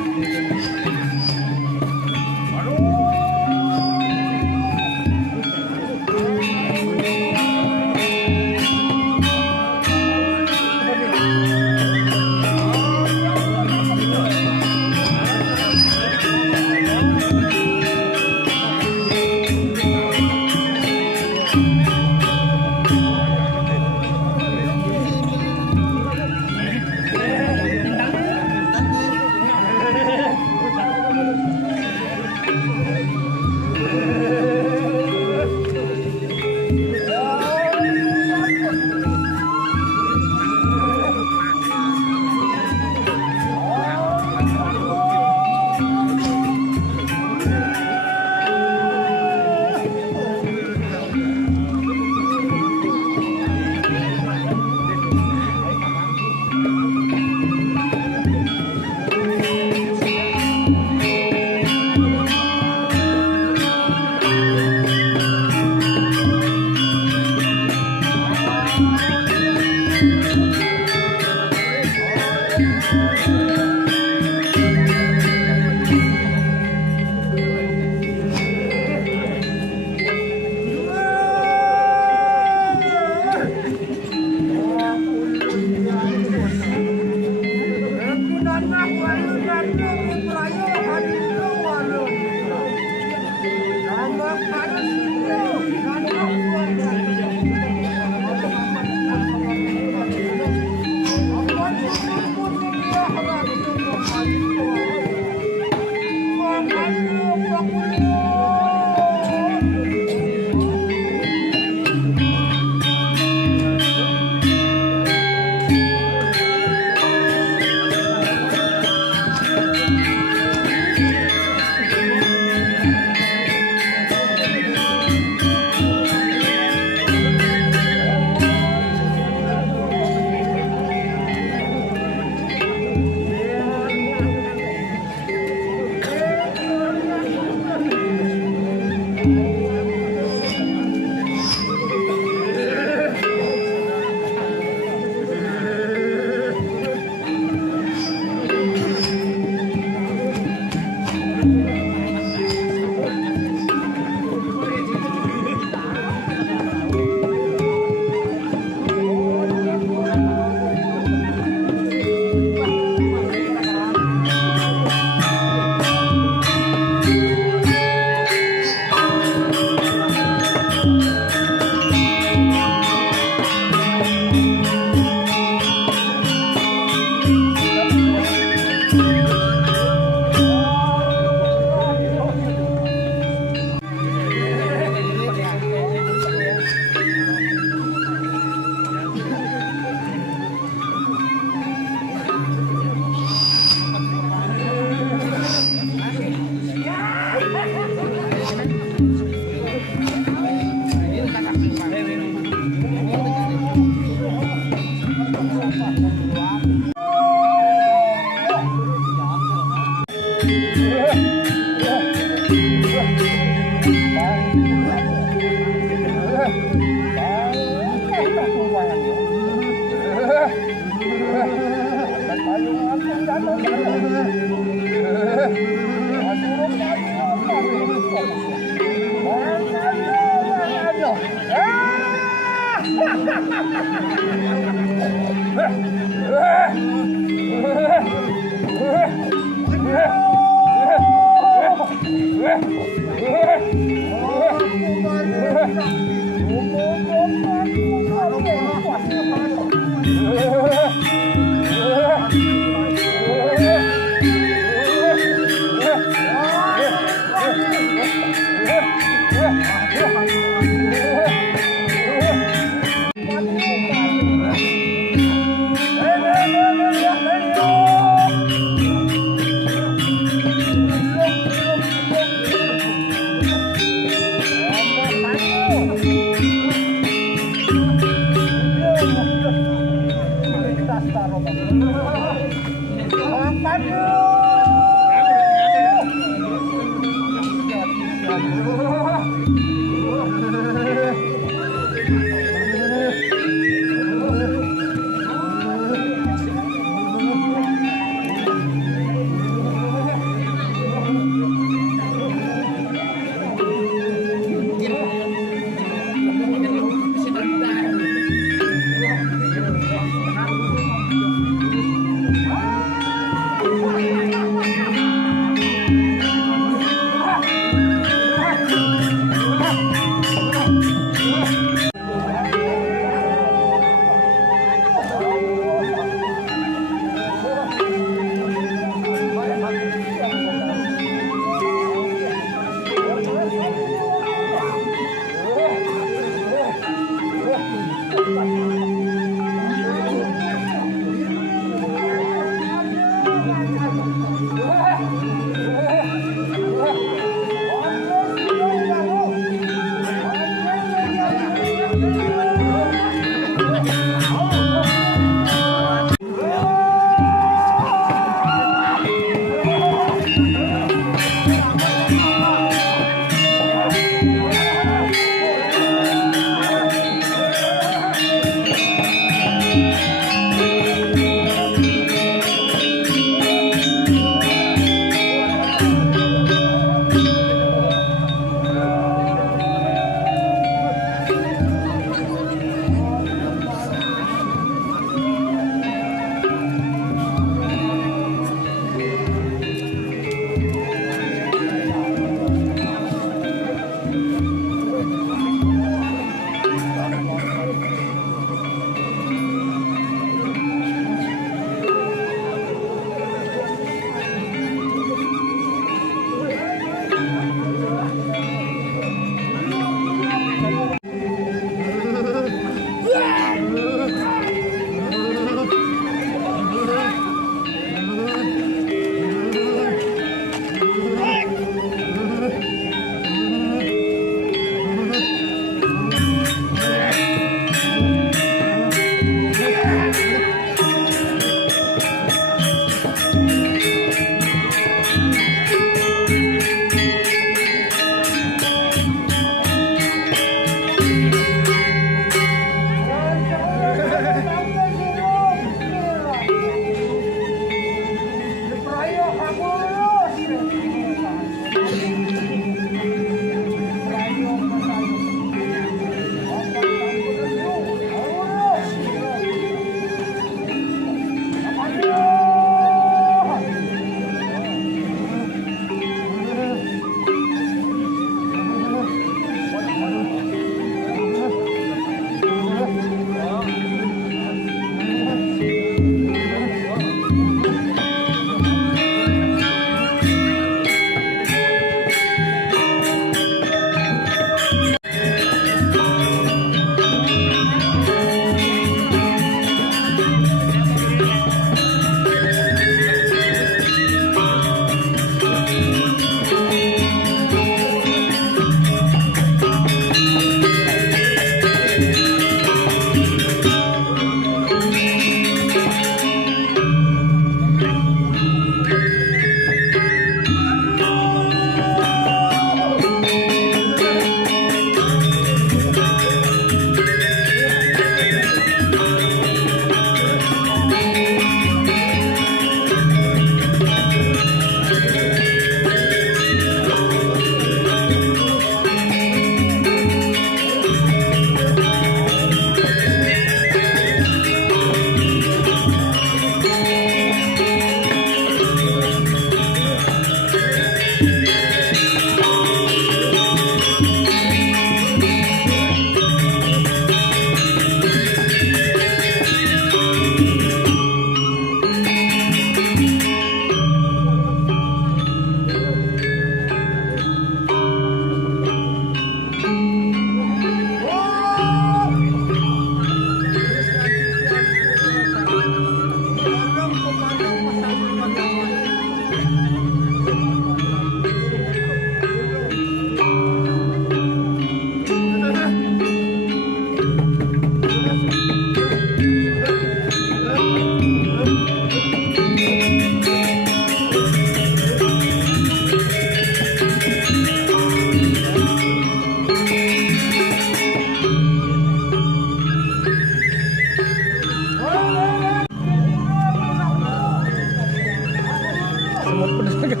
Mau pedes enggak?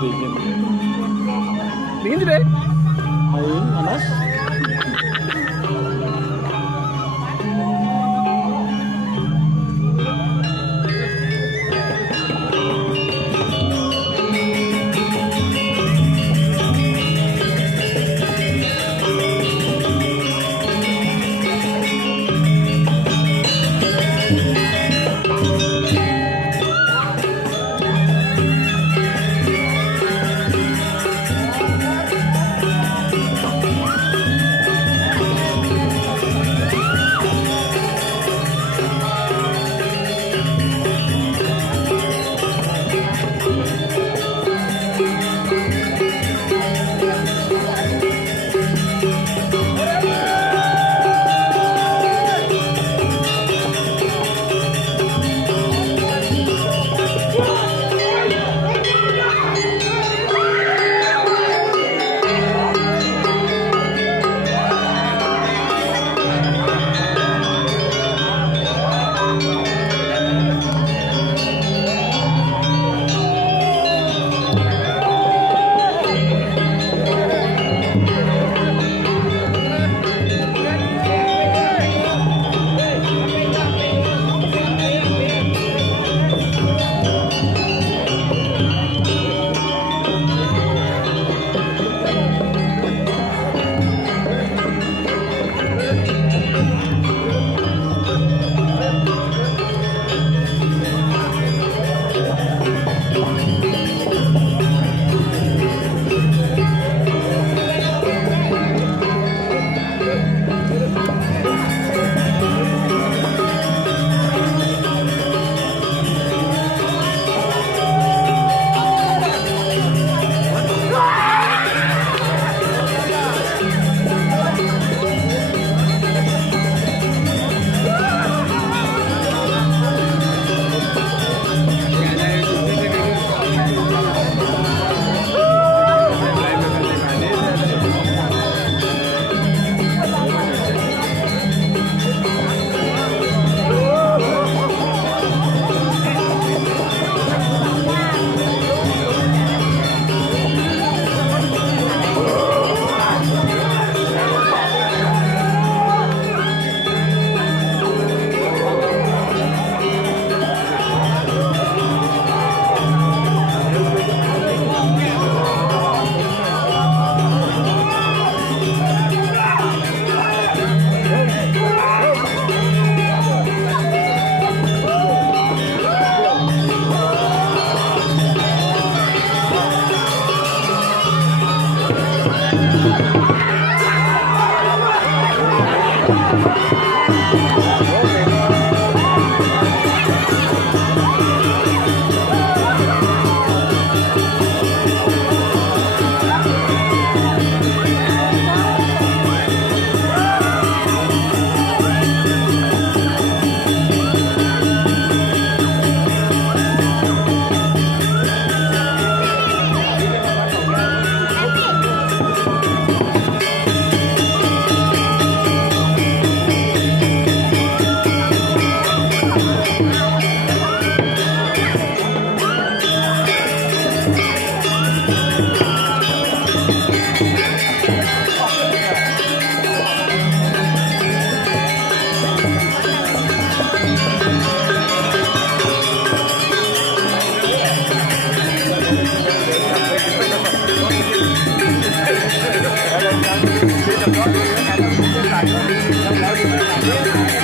Dingin. Dingin sih deh. Ayo, panas. Ada yang